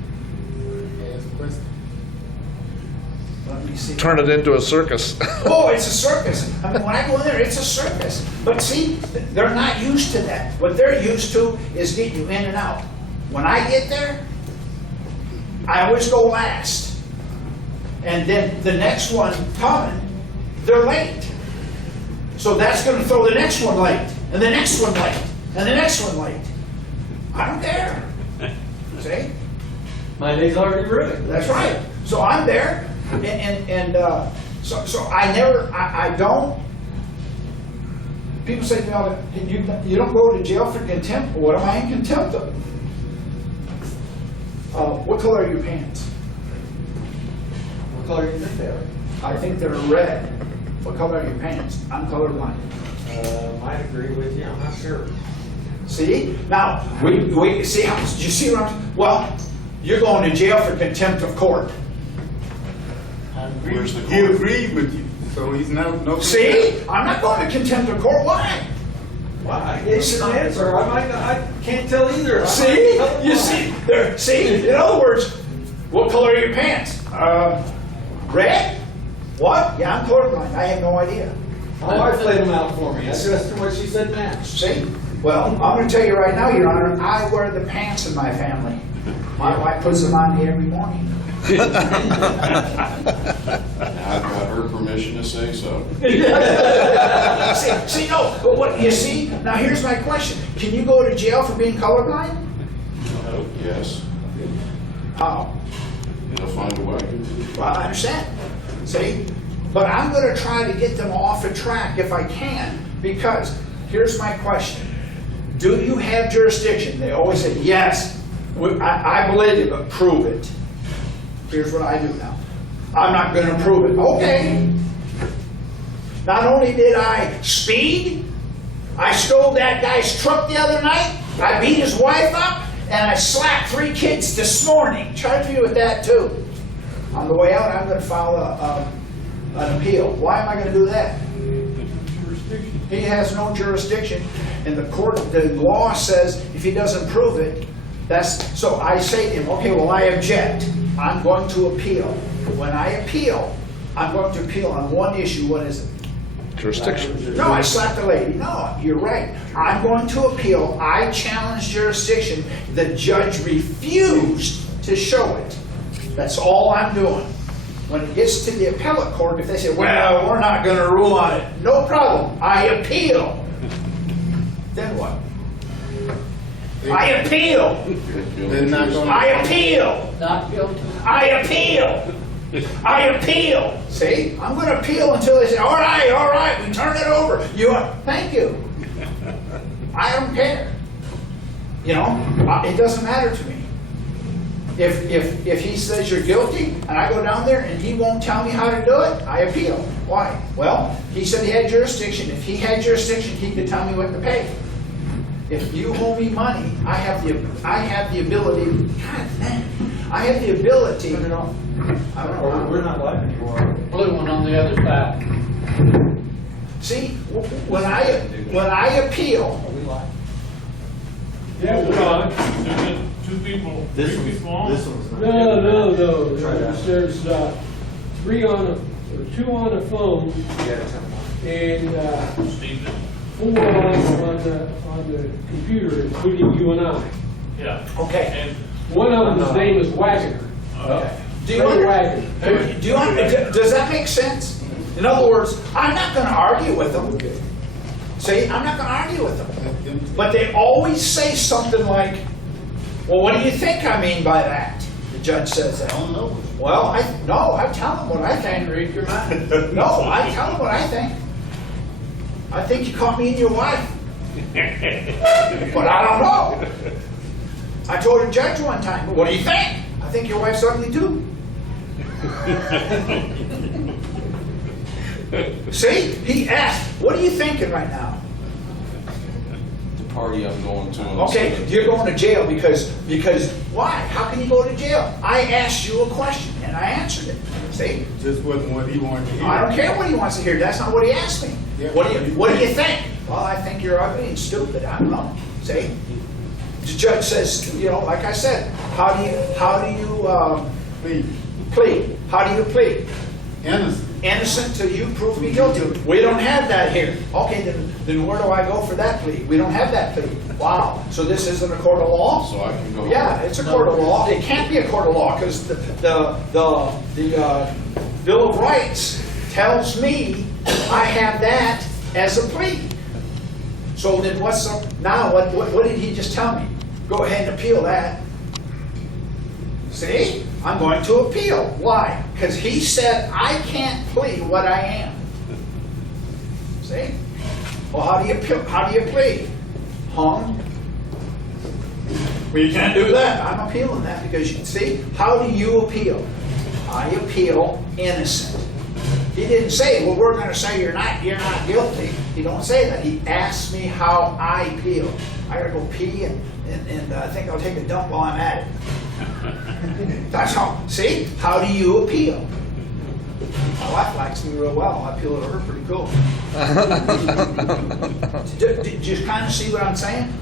Let me see. Turn it into a circus. Oh, it's a circus. I mean, when I go in there, it's a circus. But see, they're not used to that. What they're used to is getting you in and out. When I get there, I always go last. And then the next one coming, they're late. So that's going to throw the next one late, and the next one late, and the next one late. I don't care. See? My day's already ruined. That's right. So I'm there. So I don't, people say to me, all the- you don't go to jail for contempt. What am I in contempt of? What color are your pants? What color do you think they are? I think they're red. What color are your pants? I'm colorblind. Might agree with you, I'm not sure. See? Now, we see how, did you see what I'm, well, you're going to jail for contempt of court. Where's the He court? agreed with you, so he's no. See? I'm not going to contempt of court. Why? Well, I gave you an answer, I can't tell either. See? You see? There. See? In other words, what color are your pants? Red? What? Yeah, I'm colorblind. I have no idea. My wife laid them out for me, I asked her what she said matched. See? Well, I'm going to tell you right now, Your Honor, I wear the pants in my family. My wife puts them on me every morning. I've got her permission to say so. See, no, but what, you see? Now here's my question. Can you go to jail for being colorblind? Yes, How? they'll find a way. Well, I understand. See? But I'm going to try to get them off the track if I can, because here's my question. Do you have jurisdiction? They always say, yes. I believe you, but prove it. Here's what I do now. I'm not going to prove it. Okay. Not only did I speed, I stole that guy's truck the other night, I beat his wife up, and I slapped 3 kids this morning. Charge me with that too. On the way out, I'm going to file an appeal. Why am I going to do that? He has no jurisdiction, and the law says if he doesn't prove it, so I say to him, okay, well, I object. I'm going to appeal. When I appeal, I'm going to appeal on one issue. What is it? Jurisdiction. No, I slapped the lady. No, you're right. I'm going to appeal. I challenge jurisdiction. The judge refused to show it. That's all I'm doing. When it gets to the appellate court, if they say, well, we're not going to rule on it, no problem. I appeal. Then what? I appeal. They're not gonna. I appeal. Not guilty. I appeal. I appeal. See, I'm going to appeal until they say, all right, we turn it over. You are, thank you. I don't care. You know, it doesn't matter to me. If he says you're guilty and I go down there and he won't tell me how to do it, I appeal. Why? Well, he said he had jurisdiction. If he had jurisdiction, he could tell me what to pay. If you owe me money, I have the ability. God dang, I have the ability. I don't know. We're not live anymore. Blue one on the other side. See, when I appeal, Yeah, we're on. There's two people, This three people on. one's not. No. Try that. There's two on the phone Yeah, turn them on. and Steven. 4 on the computer, including you and I. Yeah. okay. And, One of them's name is Wagner. Do you Ray under- Wagner. does that make sense? In other words, I'm not going to argue with them. See, I'm not going to argue with them. But they always say something like, well, what do you think I mean by that? The judge says that. I don't know. Well, I tell them what I think. Read your mind. No, I tell them what I think. I think you caught me and your wife. But I don't know. I told a judge one time, what do you think? I think your wife's ugly too. See, he asked, what are you thinking right now? The party I'm going to. Okay, you're going to jail because why? How can you go to jail? I asked you a question and I answered it. See? Just wasn't what he wanted to hear. I don't care what he wants to hear. That's not what he asked me. Yeah. What do you think? Well, I think you're ugly and stupid. I don't know. See? The judge says, you know, like I said, how do you Please, plead? How do you plead? innocent. Innocent till you prove me guilty. We don't have that here. Okay, then where do I go for that plea? We don't have that plea. Wow. So this isn't a court of law? So I can go. Yeah, it's a court of law. It can't be a court of law because the Bill of Rights tells me I have that as a plea. So then what did he just tell me? Go ahead and appeal that. See? I'm going to appeal. Why? Because he said I can't plead what I am. See? Well, how do you plead? Hung? Well, you can't do that. I'm appealing that because you see, how do you appeal? I appeal innocent. He didn't say, well, we're going to say you're not guilty. He don't say that. He asked me how I appeal. I gotta go pee and I think I'll take a dump while I'm at it. That's how. See? How do you appeal? My wife likes me real well. I appeal to her pretty cool. Did you kind of see what I'm saying?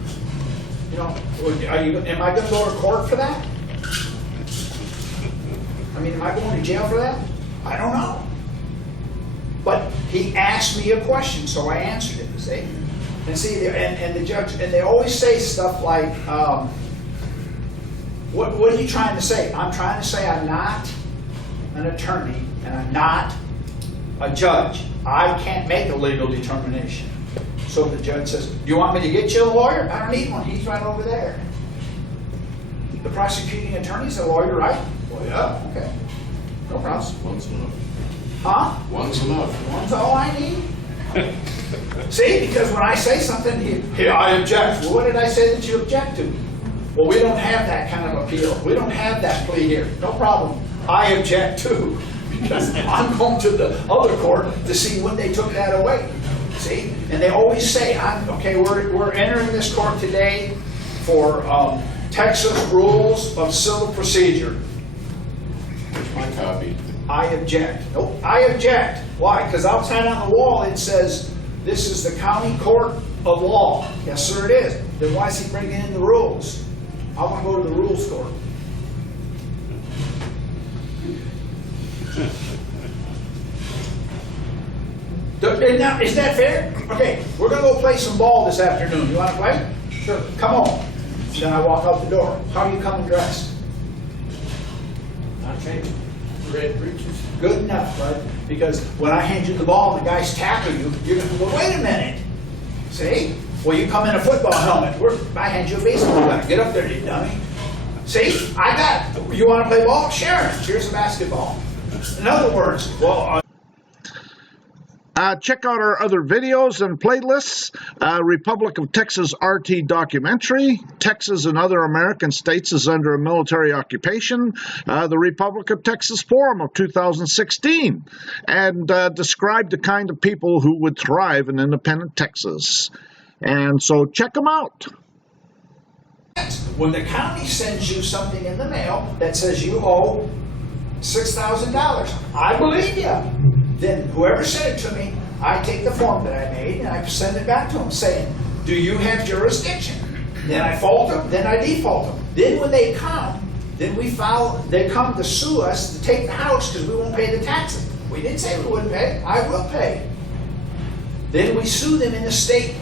You know, am I going to go to court for that? I mean, am I going to jail for that? I don't know. But he asked me a question, so I answered it. See? And see, and the judge, and they always say stuff like, what are you trying to say? I'm trying to say I'm not an attorney and I'm not a judge. I can't make a legal determination. So the judge says, do you want me to get you a lawyer? I don't need one. He's right over there. The prosecuting attorney's a lawyer, right? Well, yeah, okay. No problem. One's enough. Huh? One's enough. One's all I need. See, because when I say something, I object. Well, what did I say that you object to? Well, we don't have that kind of appeal. We don't have that plea here. No problem. I object too. Because I'm going to the other court to see when they took that away. See? And they always say, okay, we're entering this court today for Texas Rules of Civil Procedure. Here's my copy. I object. Nope, I object. Why? Because outside on the wall it says, this is the county court of law. Yes, sir, it is. Then why is he bringing in the rules? I want to go to the rules court. Now, is that fair? Okay, we're going to go play some ball this afternoon. You want to play? Sure. Come on. Then I walk out the door. How are you coming dressed? Not changing. Red breeches. Good enough, bud. Because when I hand you the ball and the guys tackle you, you're going to go, wait a minute. See? Well, you come in a football helmet. I hand you a baseball bat. Get up there, you dummy. See? I got it. You want to play ball? Sure. Here's a basketball. in other words, check out our other videos and playlists. Republic of Texas RT documentary. Texas and other American states is under a military occupation. The Republic of Texas Forum of 2016. And describe the kind of people who would thrive in independent Texas. And so check them out. when the county sends you something in the mail that says you owe $6,000, I believe you. Then whoever sent it to me, I take the form that I made and I send it back to them saying, do you have jurisdiction? Then I fault them, then I default them. Then when they come, then they come to sue us to take the house because we won't pay the taxes. We didn't say we wouldn't pay, I will pay. Then we sue them in the state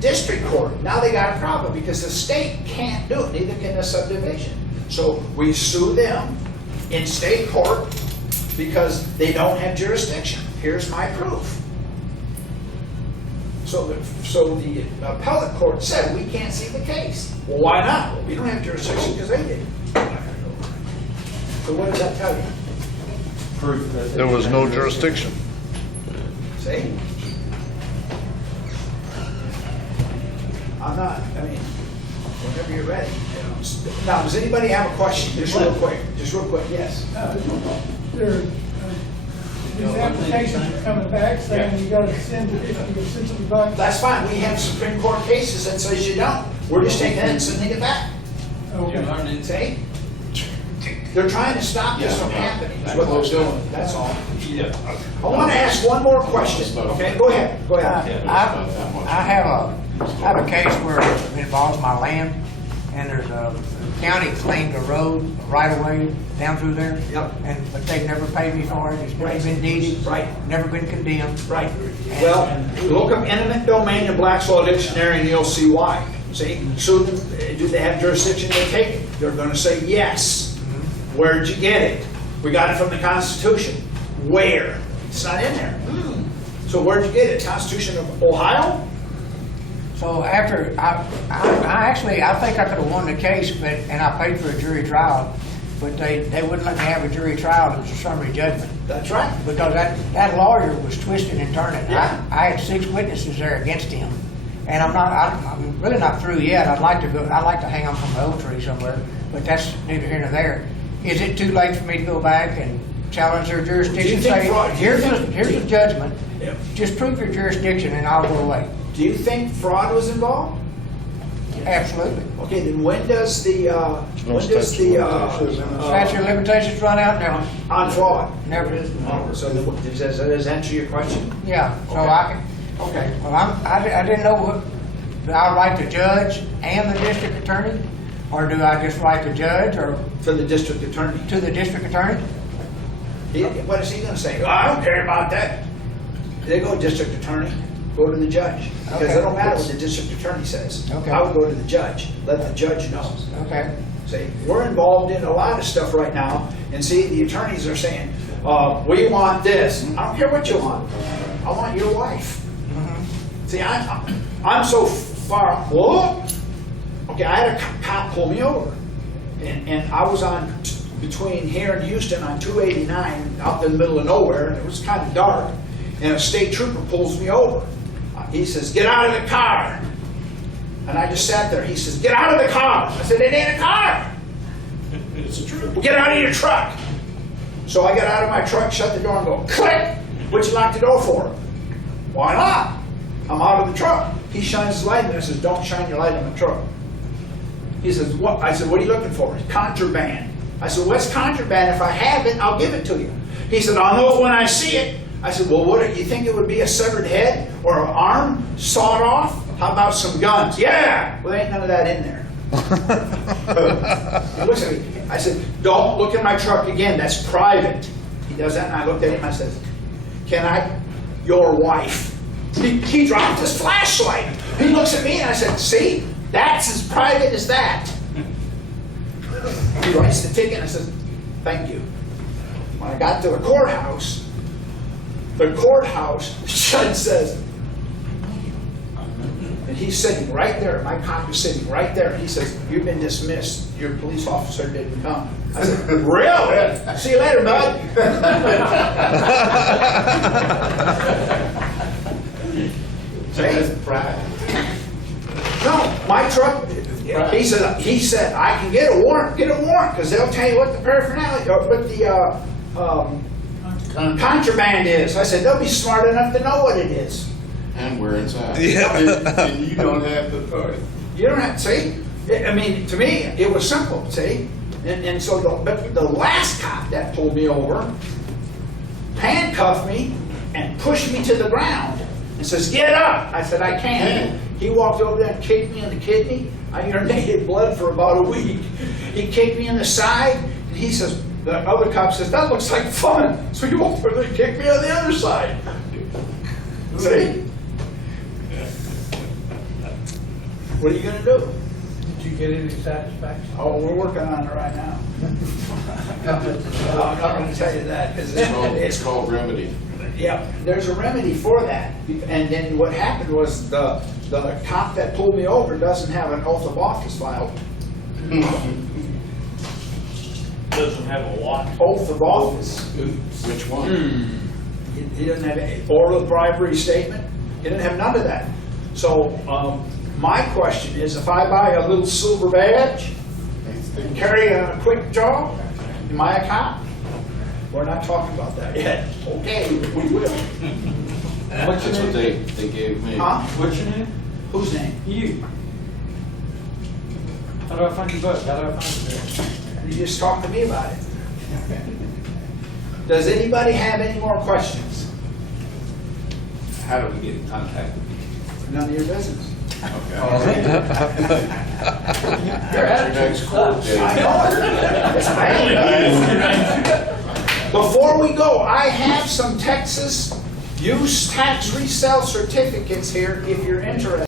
district court. Now they got a problem because the state can't do it, neither can the subdivision. So we sue them in state court because they don't have jurisdiction. Here's my proof. So the appellate court said we can't see the case. Well, why not? Well, we don't have jurisdiction because they did. So what does that tell you? Proof that There was no jurisdiction. See? I'm not, I mean, whenever you're ready. You know. Now, does anybody have a question? Just real quick, yes. These applications are coming back saying you gotta send it if you send something back. That's fine, we have Supreme Court cases that says you don't. We're just taking it and sending it back. Okay. See? They're trying to stop this from happening, is what they're doing, that's all. I want to ask one more question, okay? Go ahead. I have a case where it involves my land, and there's a county claimed a road right away down through there. Yep. But they've never paid me for it. It's never been deeded. Right. Never been condemned. Right. Well, look up eminent domain in Black's Law Dictionary and you'll see why. See, so do they have jurisdiction to take it? They're going to say yes. Where'd you get it? We got it from the Constitution. Where? It's not in there. So where'd you get it? Constitution of Ohio? So after I think I could have won the case, and I paid for a jury trial, but they wouldn't let me have a jury trial. It was a summary judgment. That's right. Because that lawyer was twisting and turning. Yeah. I had 6 witnesses there against him, and I'm really not through yet. I'd like to hang on from the oak tree somewhere, but that's neither here nor there. Is it too late for me to go back and challenge their jurisdiction? Say, here's the judgment. Yep. Just prove your jurisdiction, and I'll go away. Do you think fraud was involved? Absolutely. Okay, then when does the Statute of limitations run out now? on fraud? Never. So does that answer your question? Yeah. So Okay. I can. Okay. Well, I didn't know what. Do I write the judge and the district attorney, or do I just write the judge, or To the district attorney. to the district attorney? What is he going to say? Oh, I don't care about that. They go district attorney, go to the judge. Because Okay. it don't matter what the district attorney says. Okay. I would go to the judge, let the judge know. Okay. See, we're involved in a lot of stuff right now, and see, the attorneys are saying, we want this. I don't care what you want. I want your wife. See, I'm so far, whoa! Okay, I had a cop pull me over, and I was on between here and Houston on 289 out in the middle of nowhere, and it was kind of dark, and a state trooper pulls me over. He says, get out of the car. And I just sat there. He says, get out of the car. I said, it ain't a car. It's a truck. Well, get out of your truck. So I got out of my truck, shut the door, and go, click. What'd you lock the door for? Why not? I'm out of the truck. He shines his light, and I says, don't shine your light on the truck. He says, what? I said, what are you looking for? Contraband. I said, what's contraband? If I have it, I'll give it to you. He said, I'll know it when I see it. I said, well, what do you think it would be? A severed head or an arm sawed off? How about some guns? Yeah! Well, there ain't none of that in there. He looks at me. I said, don't look in my truck again. That's private. He does that, and I looked at him and I said, can I? Your wife. He dropped his flashlight. He looks at me and I said, see? That's as private as that. He writes the ticket and I said, thank you. When I got to the courthouse, the judge says, And he's sitting right there, my cop is sitting right there. He says, "You've been dismissed. Your police officer didn't come." I said, "Really? See you later, bud." That's pride. No, my truck, he said, "I can get a warrant, because they'll tell you what the paraphernalia, or what the contraband is." I said, "They'll be smart enough to know what it is." And where it's at. And you don't have the authority. You don't have, see? I mean, to me, it was simple, see? And so the last cop that pulled me over handcuffed me and pushed me to the ground and says, "Get up." I said, "I can't." He walked over there and kicked me in the kidney. I urinated blood for about a week. He kicked me in the side, and he says, the other cop says, "That looks like fun." So he walked over there and kicked me on the other side. See? What are you gonna do? Did you get any satisfaction? Oh, we're working on it right now. I'm not gonna tell you that, because It's called remedy. yeah, there's a remedy for that. And then what happened was the cop that pulled me over doesn't have an oath of office filed. Doesn't have a what? Oath of office. Which one? He doesn't have any, or the bribery statement. He didn't have none of that. So, my question is, if I buy a little silver badge and carry a quick job, am I a cop? We're not talking about that yet. Okay, we will. That's what they gave me. Huh? What's your name? Whose name? You. How do I find your book? How do I find you? You just talked to me about it. Does anybody have any more questions? How do we get in contact with you? None of your business. Your next court date. I know. Before we go, I have some Texas use tax resale certificates here if you're interested.